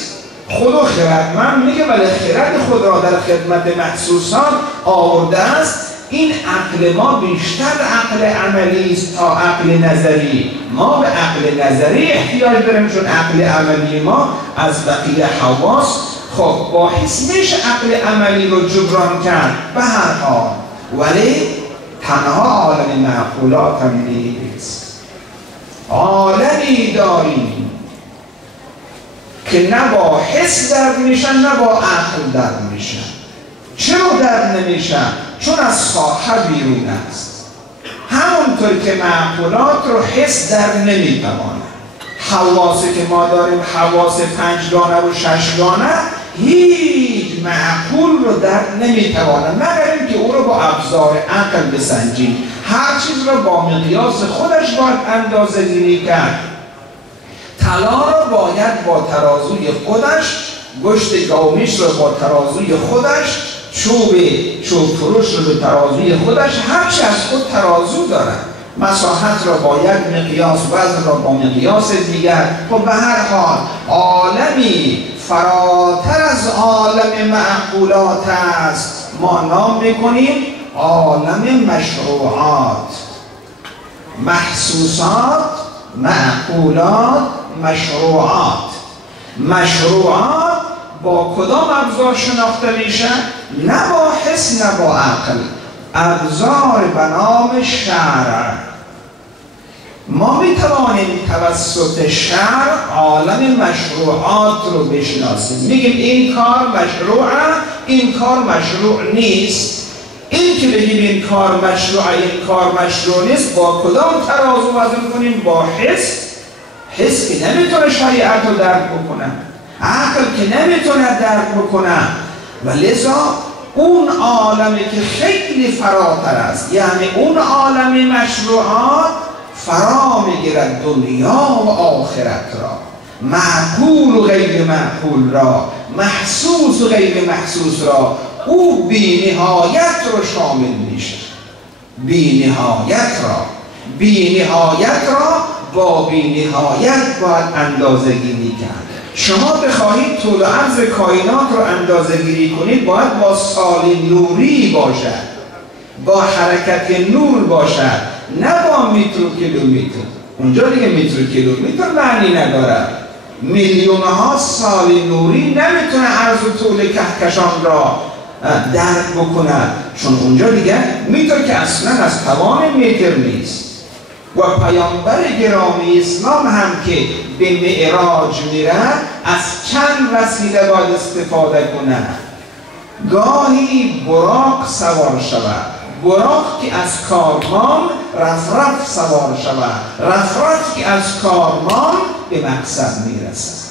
خود خردمند میگه ولی خرد خود را در خدمت محسوسات آورده است. این عقل ما بیشتر عقل عملی است تا عقل نظری. ما به عقل نظری احتیاج داریم چون عقل عملی ما از بقیه حواس خب باعث میشه عقل عملی رو جبران کرد. به هر حال ولی تنها عالم معقولات هم نیست، عالمی داریم که نه با حس درد میشن نه با عقل درد میشن. چرا درد نمیشن؟ چون از ساحه بیرون است. همونطور که معقولات رو حس درد نمیتوانه. حواسی که ما داریم، حواس 5 گانه و 6 گانه، هیچ معقول رو درک نمیتوانه مگر اینکه او رو با ابزار عقل بسنجیم. هر چیز رو با مقیاس خودش باید اندازه گیری کرد. طلا رو باید با ترازوی خودش، گوشت گاومیش رو با ترازوی خودش، چوب فروش رو به ترازوی خودش، هرچی از خود ترازو دارن. مساحت را با یک مقیاس، وزن را با مقیاس دیگر. خب به هر حال عالمی فراتر از عالم معقولات است. ما نام میکنیم عالم مشروعات، محسوسات، معقولات، مشروعات. مشروعات با کدام ابزار شناخته میشه؟ نه با حس نه با عقل. ابزار به نام شرع. ما می توانیم توسط شرع عالم مشروعات رو بشناسیم. میگیم این کار مشروعه، این کار مشروع نیست. این که بگیم این کار مشروعه، این کار مشروع نیست، با کدام ترازو وزن کنیم؟ با حس که نمیتونه شریعت رو درک بکنه، عقل که نمیتونه درک بکنه، و لذا اون عالمی که خیلی فراتر است، یعنی اون عالم مشروعات فرا میگیرد دنیا و آخرت را، معقول و غیر معقول را، محسوس و غیر محسوس را، او بی نهایت رو شامل میشه. بی نهایت را با بی نهایت باید اندازه گیری کرد. شما بخواهید طول و عرض کائنات رو اندازه گیری کنید، باید با سال نوری باشد، با حرکت نور باشد، نه با متر و کیلومتر. اونجا دیگه متر و کیلومتر معنی نداره. میلیون ها سال نوری نمیتونه عرض و طول کهکشان را درک بکنه، چون اونجا دیگه متر که اصلا از توان متر نیست. و پیامبر گرامی اسلام هم که به معراج میره، از چند وسیله باید استفاده کنه. گاهی براق سوار شود، براق که از کارمان رفرف سوار شود، رفرف که از کارمان به مقصد میرسد،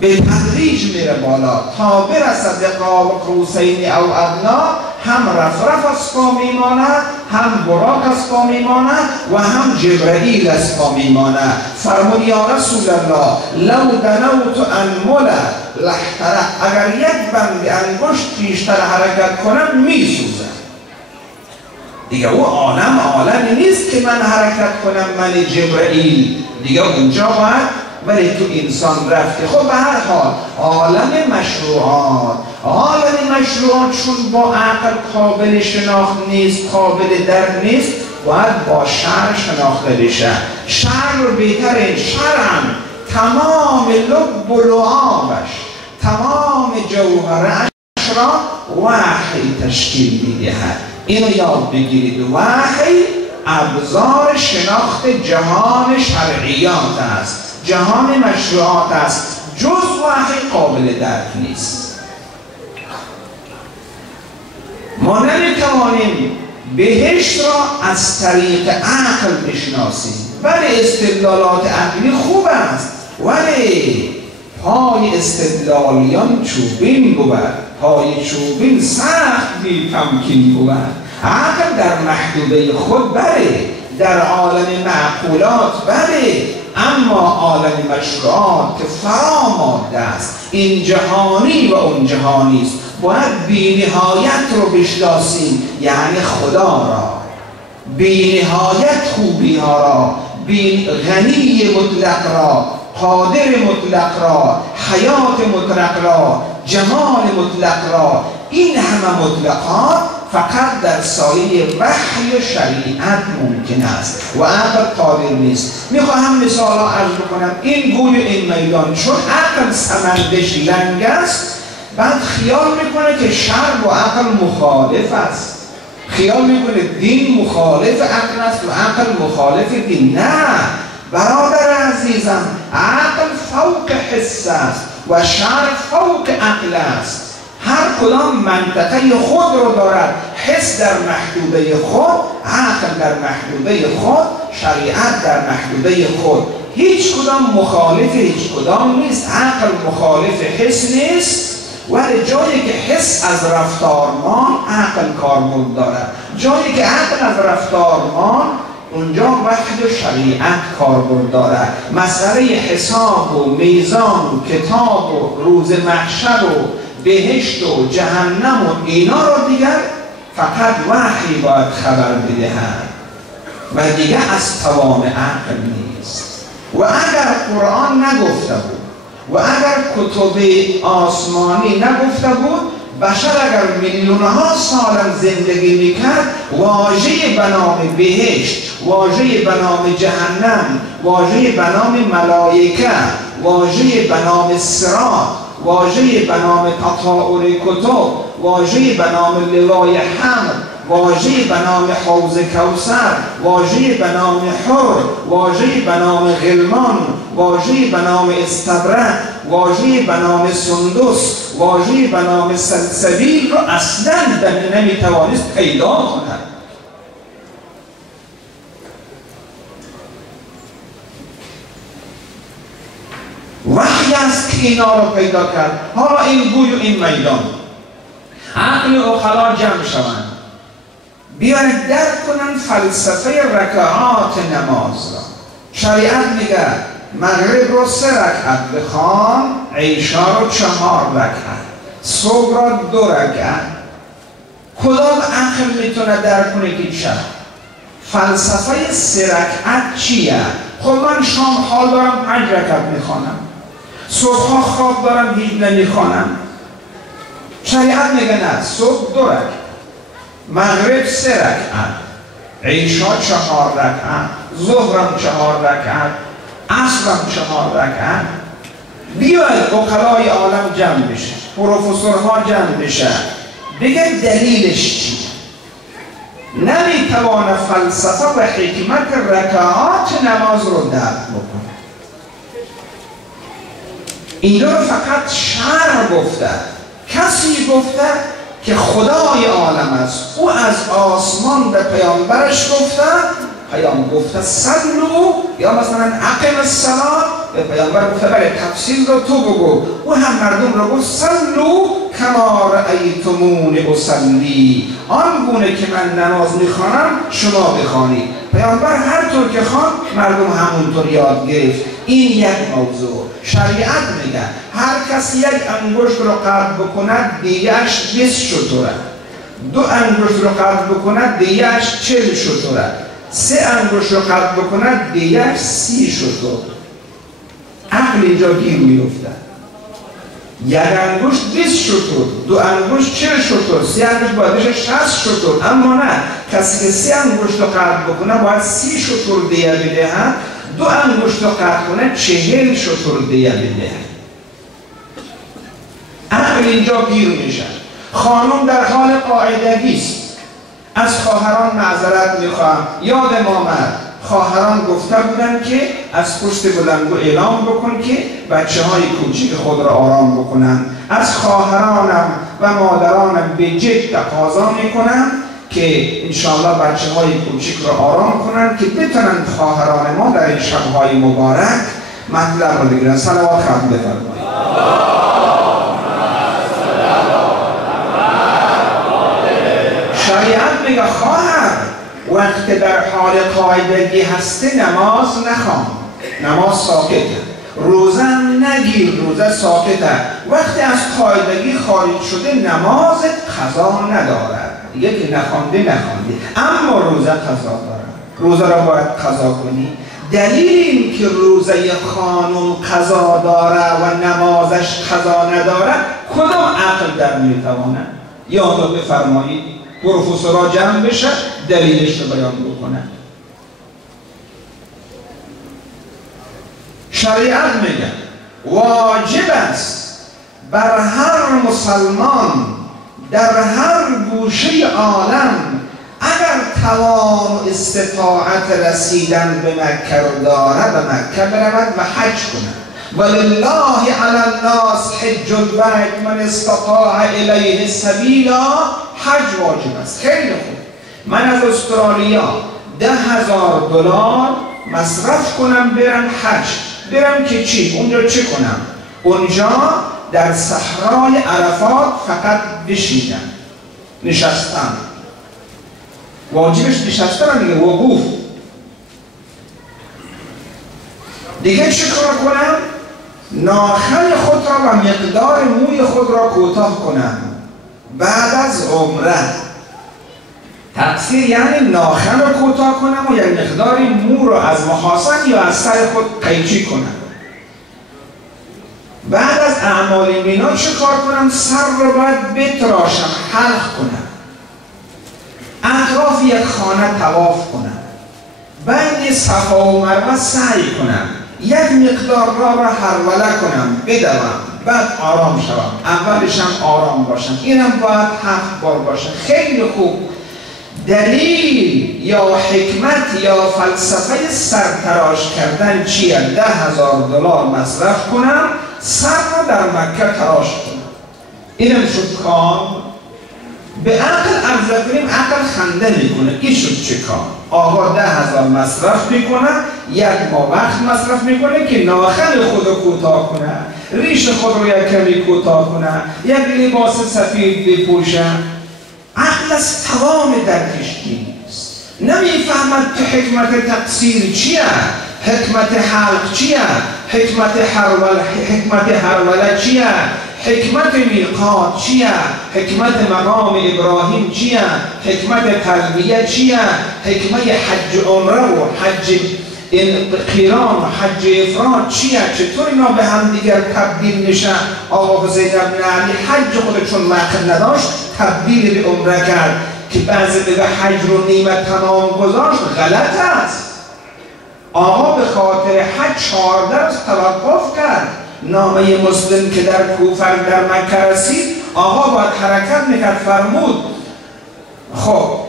به تدریج میره بالا تا برسد به قاب قوسین او ادنا. هم رفرف از پا میماند، هم براق از پا میماند و هم جبرئیل از پا میماند. فرمود یا رسول الله لو دنوت انمل لحترق، اگر یک بند انگشت پیشتر حرکت کنم میسوزم. دیگه او عالمی نیست که من حرکت کنم، من جبرئیل دیگه اونجا باید. ولی تو انسان رفته. خب به هر حال عالم مشروعات چون با عقل قابل شناخت نیست، قابل درک نیست، باید با شرع شناخته بشه. شرع رو بهتره، شرعاً تمام لب و لعابش، تمام جوهرش را وحی تشکیل میدهد. اینو یاد بگیرید. وحی ابزار شناخت جهان شرعیات است، جهان مشروعات است. جز وحی قابل درک نیست. ما نمیتوانیم بهشت را از طریق عقل بشناسیم. ولی استدلالات عقلی خوب است، ولی پای استدلالیان چوبین بود، پای چوبین سخت بی تمکین بود. عقل در محدوده خود بله، در عالم معقولات بله، اما عالم مشروعات که فراماده است، این جهانی و اون جهانی است. باید بی نهایت رو بشناسیم، یعنی خدا را، بی نهایت خوبی ها را، غنی مطلق را، قادر مطلق را، حیات مطلق را، جمال مطلق را. این همه مطلقات فقط در سایه وحی و شریعت ممکن است و عقل قادر نیست. میخواهم مثال عرض بکنم. این گوی این میدان چون عقل سمندش لنگ است، بعد خیال میکنه که شرع و عقل مخالف است، خیال میکنه دین مخالف عقل است و عقل مخالف دین. نه برادر عزیزم، عقل فوق حس است و شرع فوق عقل است. هر کدام منطقه خود رو دارد. حس در محدوده خود، عقل در محدوده خود، شریعت در محدوده خود. هیچ کدام مخالف هیچ کدام نیست. عقل مخالف حس نیست، ولی جایی که حس از رفتار مان، عقل کاربرد دارد. جایی که عقل از رفتار مان، اونجا وحی و شریعت کاربرد دارد. مسئله حساب و میزان و کتاب و روز محشر و بهشت و جهنم و اینا رو دیگر فقط وحی باید خبر بدهد و دیگر از توان عقل نیست. و اگر قرآن نگفته بود و اگر کتب آسمانی نگفته بود، بشر اگر میلیونها سالم زندگی میکرد، واژه به نام بهشت، واژه به نام جهنم، واژه به نام ملائکه، واژه به نام صراط، واژه به نام تطاور کتب، واژه‌ای به نام لوای حمر، واژه‌ای به نام حوض کوثر، واژه‌ای به نام حر، واژه‌ای به نام غلمان، واژه‌ای به نام استبرق، واژه‌ای به نام سندس، واژه‌ای به نام سلسبیل رو اصلاً نمیتوانست پیدا کند. وحی است که اینا رو پیدا کرد. حالا این گوی و این میدان عقل و خلا جمع شوند، بیاید درک کنن فلسفه رکعات نماز را. شریعت میگه مغرب رو 3 رکعت بخوان، عشا رو 4 رکعت، صبح را 2 رکعت. کدام عقل میتونه درک کنه که چه؟ فلسفه 3 رکعت چیه؟ خب من شام حال دارم 5 رکعت میخوانم، صبح خواب دارم هیچ نمیخوانم. شریعت میگه نه، صبح 2 رکعت، مغرب 3 رکعت، عشا 4 رکعت، ظهرم 4 رکعت، عصرم 4 رکعت. بیاید عقلای عالم جمع بشه، پروفسورها جمع بشه، بگه دلیلش چیه. نمیتوانه فلسفه و حکمت رکعات نماز رو درک بکنه. اینا رو فقط شرع گفته، کسی گفته که خدای عالم است. او از آسمان به پیامبرش گفته، پیام گفته صلو، یا مثلا اقم الصلاة، به پیامبر گفته بله تفصیل رو تو بگو. او هم مردم رو گفت صلو کما رأیتمونی اصلی، آن گونه که من نماز میخوانم شما بخوانید. پیامبر هر طور که خوان مردم همونطور یاد گرفت. این یک موضوع. شریعت میگه هر کسی 1 انگشت رو قطع بکند دیگه‌اش 20 شتره، 2 انگشت رو قطع بکند دیگه‌اش 40 شتره، 3 انگشت رو قطع بکند دیگه‌اش 30 شتر. عقل اینجا گیر میفته. 1 انگشت 20 شتر، 2 انگشت 40 شتر، 3 انگشت باید 60 شتر. اما نه، کسی که 3 انگشت رو قطع بکنه باید 30 شتر دیگه بدهد، 2 انگشت رو قطع کنه 40 شتر دیگه بدهد. عقل اینجا گیر میشه. خانم در حال قاعدگی است، از خواهران معذرت میخواهم، یادم آمد خواهران گفته بودن که از پشت بلندگو اعلام بکن که بچه های کوچیک خود را آرام بکنن. از خواهرانم و مادرانم به جد تقاضا میکنم که انشاءالله بچه های کوچیک را آرام کنن که بتونن خواهران ما در این شبهای مبارک مطلب را بگیرن. صلوات ختم بفرمایید. شریعت میگه خواهر وقت در حال قاعدگی هستی نماز نخوان، نماز ساکته، روزه نگیر، روزه ساکته. وقتی از قاعدگی خارج شده نمازت قضا ندارد، دیگه که نخوانده، اما روزه قضا دارد. روزه را باید قضا کنی. دلیل این که روزه خانم قضا داره و نمازش قضا نداره کدام عقل در میتواند؟ یا تو بفرمایید پروفسورها جمع بشه دلیلش رو بیان بکنه. شریعت میگه واجب است بر هر مسلمان در هر گوشه عالم اگر توان و استطاعت رسیدن به مکه رو داره به مکه برود و حج کنه. ولله علی الناس حج البیت من استطاع الیه سبیلا. حج واجب است. خیلی خوب، من از استرالیا $10,000 مصرف کنم برم حج، برم که چی؟ اونجا چه کنم؟ اونجا در صحرای عرفات فقط بشینم، نشستم. واجبش نشستم دیگه، وقوف. دیگه چه کار کنم؟ ناخن خود را و مقدار موی خود را کوتاه کنم. بعد از عمره تقصیر یعنی ناخن رو کوتاه کنم و یک مقدار مو رو از محاسن یا از سر خود قیچی کنم. بعد از اعمال مینا چه کار کنم؟ سر رو باید بتراشم، حلق کنم، اطراف یک خانه طواف کنم، بین صفا و مروه سعی کنم، یک مقدار را هروله کنم، بدوم، بعد آرام شوم. اولش هم آرام باشم، اینم باید 7 بار باشه. خیلی خوب. دلیل یا حکمت یا فلسفه سرتراش کردن چیه؟ $10,000 مصرف کنم، سر رو در مکه تراش کنم. اینم شد کام. به عقل عرض کنیم، عقل خنده میکنه. این شد چه کام؟ آقا 10,000 مصرف میکنه، 1 ماه وقت مصرف میکنه که ناخن خود رو کوتاه کنه، ریش خود رو یک کمی کوتاه کنه، یک لباس سفید بپوشه. عقل از توام درکش نیست، نمیفهمد که حکمت تقصیر چیه، حکمت حلق چیه، حکمت حرولت چیه، حکمت میقات چیه، حکمت مقام ابراهیم چیه، حکمت تلبیه چیه، حکمت حج عمره و حج قیران و حج افراد چیه، چطور اینا به هم دیگر تبدیل میشن. آقا حسین ابن علی حج خودشون وقت نداشت، تبدیل به عمره کرد که بعضی به حج رو نیمه تمام گذاشت. غلط است. آقا به خاطر حج 14 روز توقف کرد. نامه مسلم که در کوفه در مکه رسید، آقا باید حرکت میکرد، فرمود خب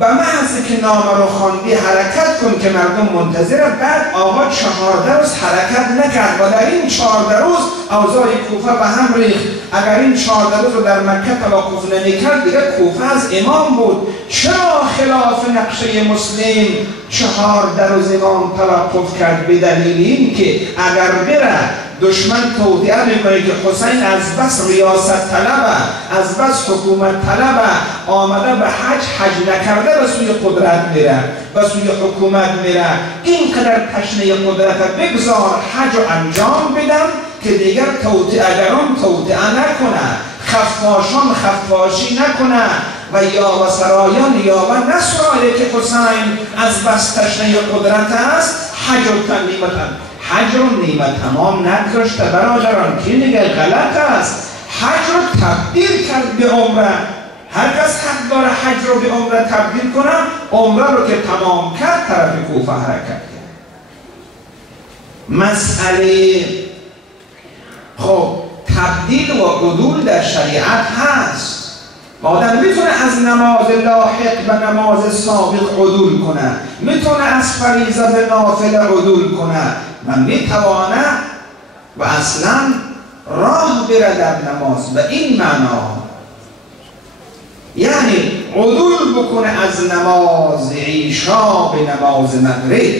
به محض که نامه رو خواندی حرکت کن که مردم منتظره. بعد آقا 14 روز حرکت نکرد و در این 14 روز اوضاع کوفه به هم ریخت. اگر این 14 روز رو در مکه توقف نمیکرد دیگه کوفه از امام بود. چرا خلاف نقشه مسلم 14 روز امام توقف کرد؟ به دلیل این که اگر بره دشمن توطئه میکنه که حسین از بس ریاست طلبه، از بس حکومت طلبه، آمده به حج نکرده به سوی قدرت میره، به سوی حکومت میره. اینقدر تشنه قدرت بگذار حج رو انجام بدم که دیگر توطئه‌گران توطئه نکنه، خفاشان خفاشی نکنه و یا و سرایان یا و نسرایه که حسین از بس تشنه قدرت است. حج رو نیمه تمام نگذاشته برادران. که نگه غلط است. حج رو تبدیل کرد به عمره. هر کس حق داره حج رو به عمره تبدیل کنه. عمره رو که تمام کرد طرف کوفه حرکت کرد. مسئله خب تبدیل و عدول در شریعت هست. آدم میتونه از نماز لاحق به نماز سابق عدول کنه، میتونه از فریضه به نافله عدول کنه. من میتوانه و اصلا راه بره در نماز به این معنا، یعنی عدول بکنه از نماز عشا به نماز مغرب،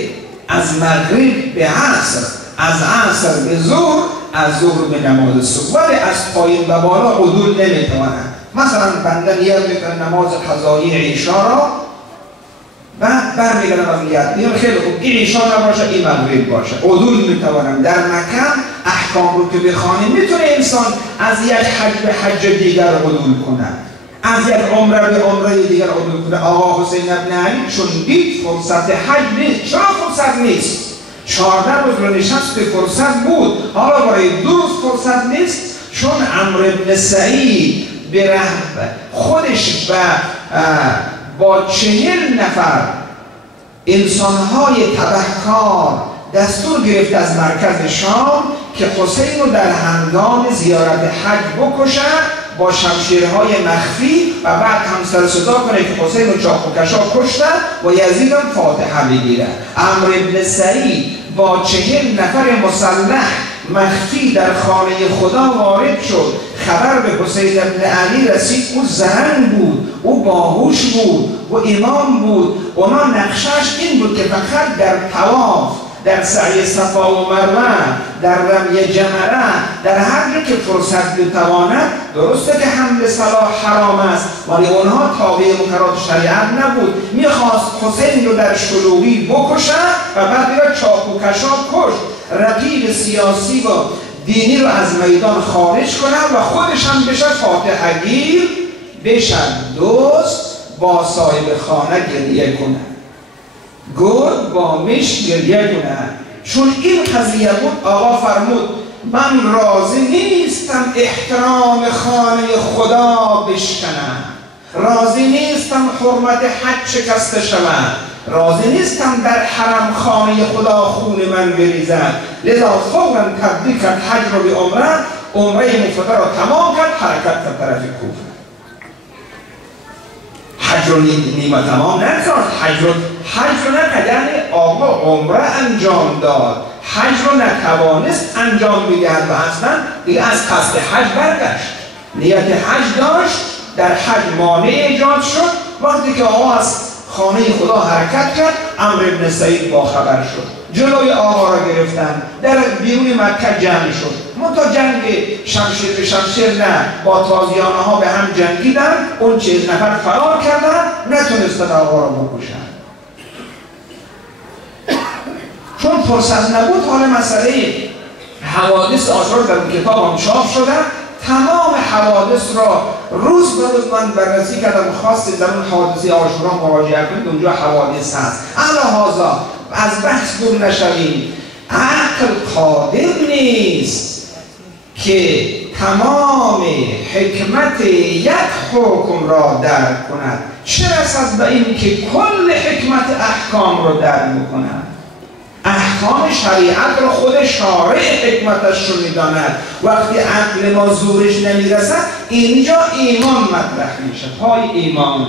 از مغرب به عصر، از عصر به ظهر، از ظهر به نماز صبح. ولی از پایین به بالا عدول نمیتوانه. مثلا بنده نیاز میکنه نماز قضایی عشا را، بعد برمیگردم از نیت میگم خیلی خوب این عشا نباشه این مغرب باشه، عدول میتوانم. در مکه احکام رو که بخوانیم میتونه انسان از یک حج به حج دیگر عدول کنه، از یک عمره به عمره دیگر عدول کنه. آقا حسین ابن علی چون دید فرصت حج نیست. چرا فرصت نیست؟ 14 روز رو نشست به فرصت بود، حالا برای 2 روز فرصت نیست. چون عمرو بن سعید به خودش با 40 نفر انسانهای تبهکار دستور گرفت از مرکز شام که حسین رو در هنگام زیارت حج بکشه با شمشیرهای مخفی و بعد هم سر صدا کنه که حسین رو چاقوکشا کشته و یزید هم فاتحه بگیره. عمرو بن سعید با 40 نفر مسلح مخفی در خانه خدا وارد شد. خبر به حسین ابن علی رسید. او زن بود، او باهوش بود، او امام بود. اونا نقشش این بود که فقط در طواف، در سعی صفا و مروه، در رمی جمره، در هر جا که فرصت بتواند. درسته که حمل سلاح حرام است ولی اونها تابع مقررات شریعت نبود. میخواست حسین رو در شلوغی بکشه و بعد دیگه چاقوکشا کشت. رقیب سیاسی و دینی رو از میدان خارج کنه و خودش هم بشه فاتحه گیر، بشه دوست، با صاحب خانه گریه کنه، گرد با مش گریه کنه. چون این قضیه بود آقا فرمود من راضی نیستم احترام خانه خدا بشکنم، راضی نیستم حرمت حج شکسته شود، راضی نیستم در حرم خانه خدا خون من بریزد. لذا فوراً تبدیل کرد حج رو به عمره. عمره مفرده را تمام کرد، حرکت به طرف کوفه. حج رو نیمه تمام نکرد، حج رو نکرد، یعنی آقا عمره انجام داد، حج رو نتوانست انجام میدهد و اصلا دیگه از قصد حج برگشت. نیت حج داشت، در حج مانع ایجاد شد. وقتی که آقا از خانه خدا حرکت کرد، عمرو بن سعید با خبر شد، جلوی آقا را گرفتن، در بیرون مکه جمع شد. منتها جنگ شمشیر به شمشیر نه، با تازیانه ها به هم جنگیدن، اون 40 نفر فرار کردن، نتونستن آقا را بکشن. چون فرصت نبود، حال مسئله حوادث آثار در اون کتاب هم چاپ شده، تمام حوادث را روز به روز من بررسی کردم. خاصی در اون حوادث عاشورا مراجعه کنید، اونجا حوادث هست. الهازا از بحث دور نشویم، عقل قادر نیست که تمام حکمت یک حکم را درک کند، چه رسد به این که کل حکمت احکام را درک بکند. احکام شریعت را خود شارع حکمتش رو میداند. وقتی عقل ما زورش نمیرسد، اینجا ایمان مطرح میشه، پای ایمان.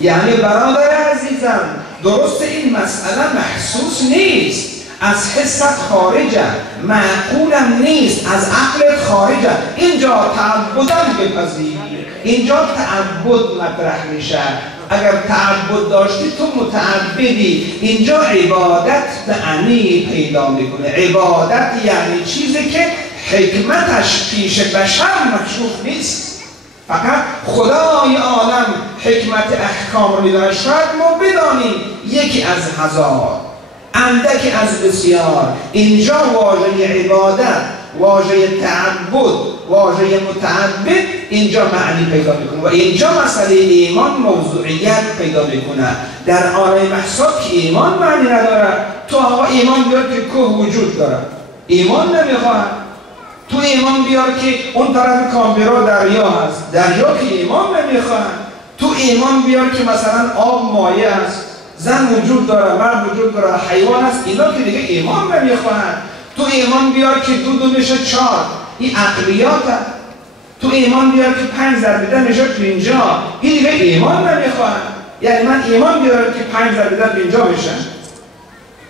یعنی برادر عزیزم، درست این مسئله محسوس نیست، از حست خارجه، معقولم نیست، از عقلت خارجه. اینجا تعبدم بپذیر، اینجا تعبد مطرح میشه. اگر تعبد داشتی تو متعبدی. اینجا عبادت به معنی پیدا میکنه. عبادت یعنی چیزی که حکمتش پیش بشر مکشوف نیست، فقط خدای عالم حکمت احکام رو میدونه. شاید ما بدانیم یکی از هزار، اندکی از بسیار. اینجا واژه عبادت، واژه تعبد، واژه متعبد اینجا معنی پیدا میکنه و اینجا مسئله ایمان موضوعیت پیدا میکنه. در عالم احساب که ایمان معنی نداره. تو آقا ایمان بیار که کوه وجود داره، ایمان نمیخواد. تو ایمان بیار که اون طرف کامبرا دریا هست، دریا که ایمان نمیخواد. تو ایمان بیار که مثلا آب مایه است، زن وجود داره، مرد وجود داره، حیوان است، اینا که دیگه ایمان نمیخواد. تو ایمان بیار که دو میشه 4، این عقلیات هست. تو ایمان بیار که 5 ضرب 10 میشه 50، این دیگه ایمان نمیخواد. یعنی من ایمان بیارم که 5 ضرب 10 50 بشه.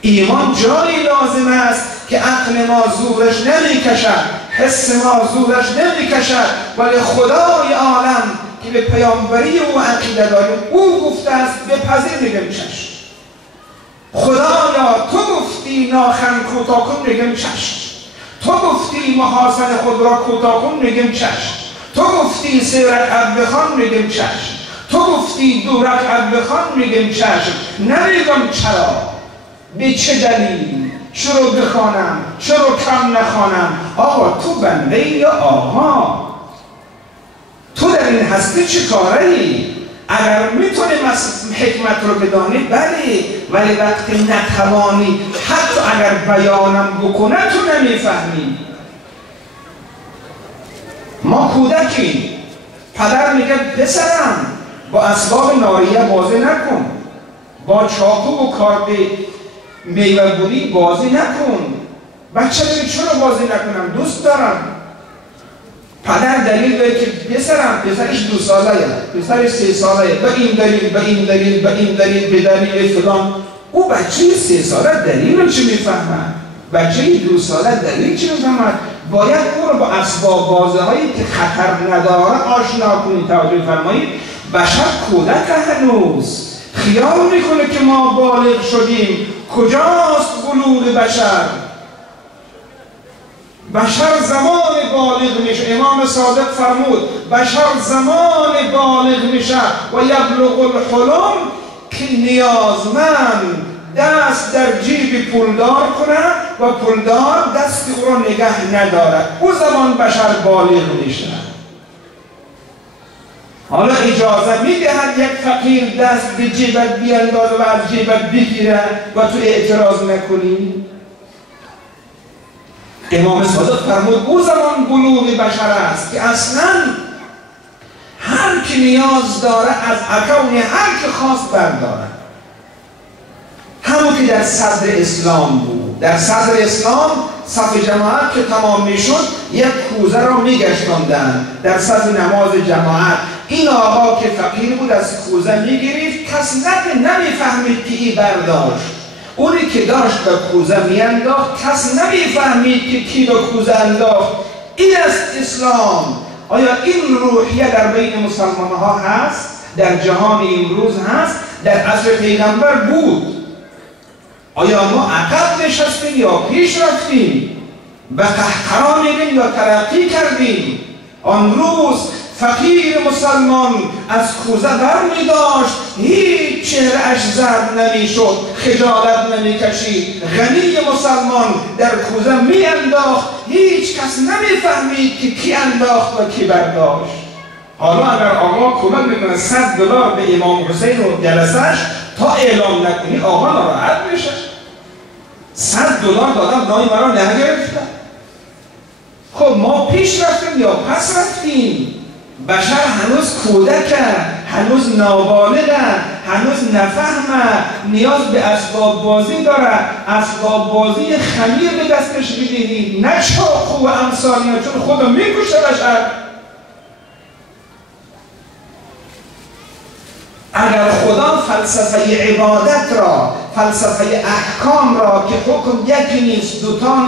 ایمان جایی لازم است که عقل ما زورش نمیکشد، حس ما زورش نمیکشد، ولی خدای عالم که به پیامبری او عقیده داریم، او گفته است بپذیر، میگم چشم. خدایا تو گفتی ناخن کوتاه کن، میگم چشم. تو گفتی محاسن خود را کوتاه کن، میگم چشم. تو گفتی 3 رکعت بخوان، میگم چشم. تو گفتی 2 رکعت بخوان، میگم چشم. نمیگم چرا، به چه دلیل، چرا بخوانم، چرا کم نخوانم. آقا تو بنده یا آقا؟ تو در این هستی چه کاره ای؟ اگر میتونی حکمت رو بدانی بله، ولی وقتی نتوانی، حتی اگر بیانم بکنه تو نمیفهمی. ما کودکی، پدر میگه پسرم با اسباب ناریه بازی نکن، با چاقو و کارد میوه بری بازی نکن. بچه میگه چرا بازی نکنم، دوست دارم. پدر دلیل داره که پسرم، پسرش 2 ساله یه، پسرش 3 ساله، به این دلیل، به این دلیل، به این دلیل، به دلیل فلان. او بچه 3 ساله دلیل رو چی میفهمد؟ بچه 2 ساله دلیل چی میفهمد؟ باید او رو با اسباب بازی هایی که خطر نداره آشنا کنید. توجه فرمایید، بشر کودک هنوز خیال میکنه که ما بالغ شدیم. کجاست بلوغ بشر؟ بشر زمان بالغ میشه. امام صادق فرمود بشر زمان بالغ میشه و یبلغ الحلم که نیازمند دست در جیب پولدار کنه و پولدار دست او را نگه نداره. او زمان بشر بالغ میشه. حالا اجازه میدهد یک فقیر دست به جیبت بیاندازه و از جیبت بگیره و تو اعتراض نکنی؟ امام صادق فرمود او زمان بلوغ بشر است که اصلا هر کی نیاز داره از اکون هر کی خواست برداره. همون که در صدر اسلام بود، در صدر اسلام صف جماعت که تمام میشد یک کوزه را میگشتاندن در صف نماز جماعت. این آقا که فقیر بود از کوزه میگرفت، کس نمیفهمید که این برداشت. اونی که داشت به کوزه میانداخت کس نمیفهمید که کی به کوزه انداخت. این است اسلام. آیا این روحیه در بین مسلمان ها هست؟ در جهان امروز هست؟ در عصر پیغمبر بود؟ آیا ما عقب نشستیم یا پیش رفتیم؟ به قهقرا میریم یا ترقی کردیم؟ آن روز فقیر مسلمان از کوزه بر می داشت، هیچ چهرهش زرد نمی شد، خجالت نمی کشید. غنی مسلمان در کوزه می انداخت، هیچ کس نمی فهمید که کی انداخت و کی برداشت. حالا اگر آقا کمک میکنه $100 به امام حسین و جلسش تا اعلام نکنی آقا ناراحت میشه. $100 دادم نای مرا نگرفتن. خب ما پیش رفتیم یا پس رفتیم؟ بشر هنوز کودک، هنوز نابالغ، هنوز نفهمه، نیاز به اسباب بازی داره. اسباب بازی خمیر به دستش بدهید، نه چاقو و امثال، چون خودو میکشه بشر. اگر خدا فلسفه عبادت را، فلسفه احکام را که حکم یکی نیست دوتا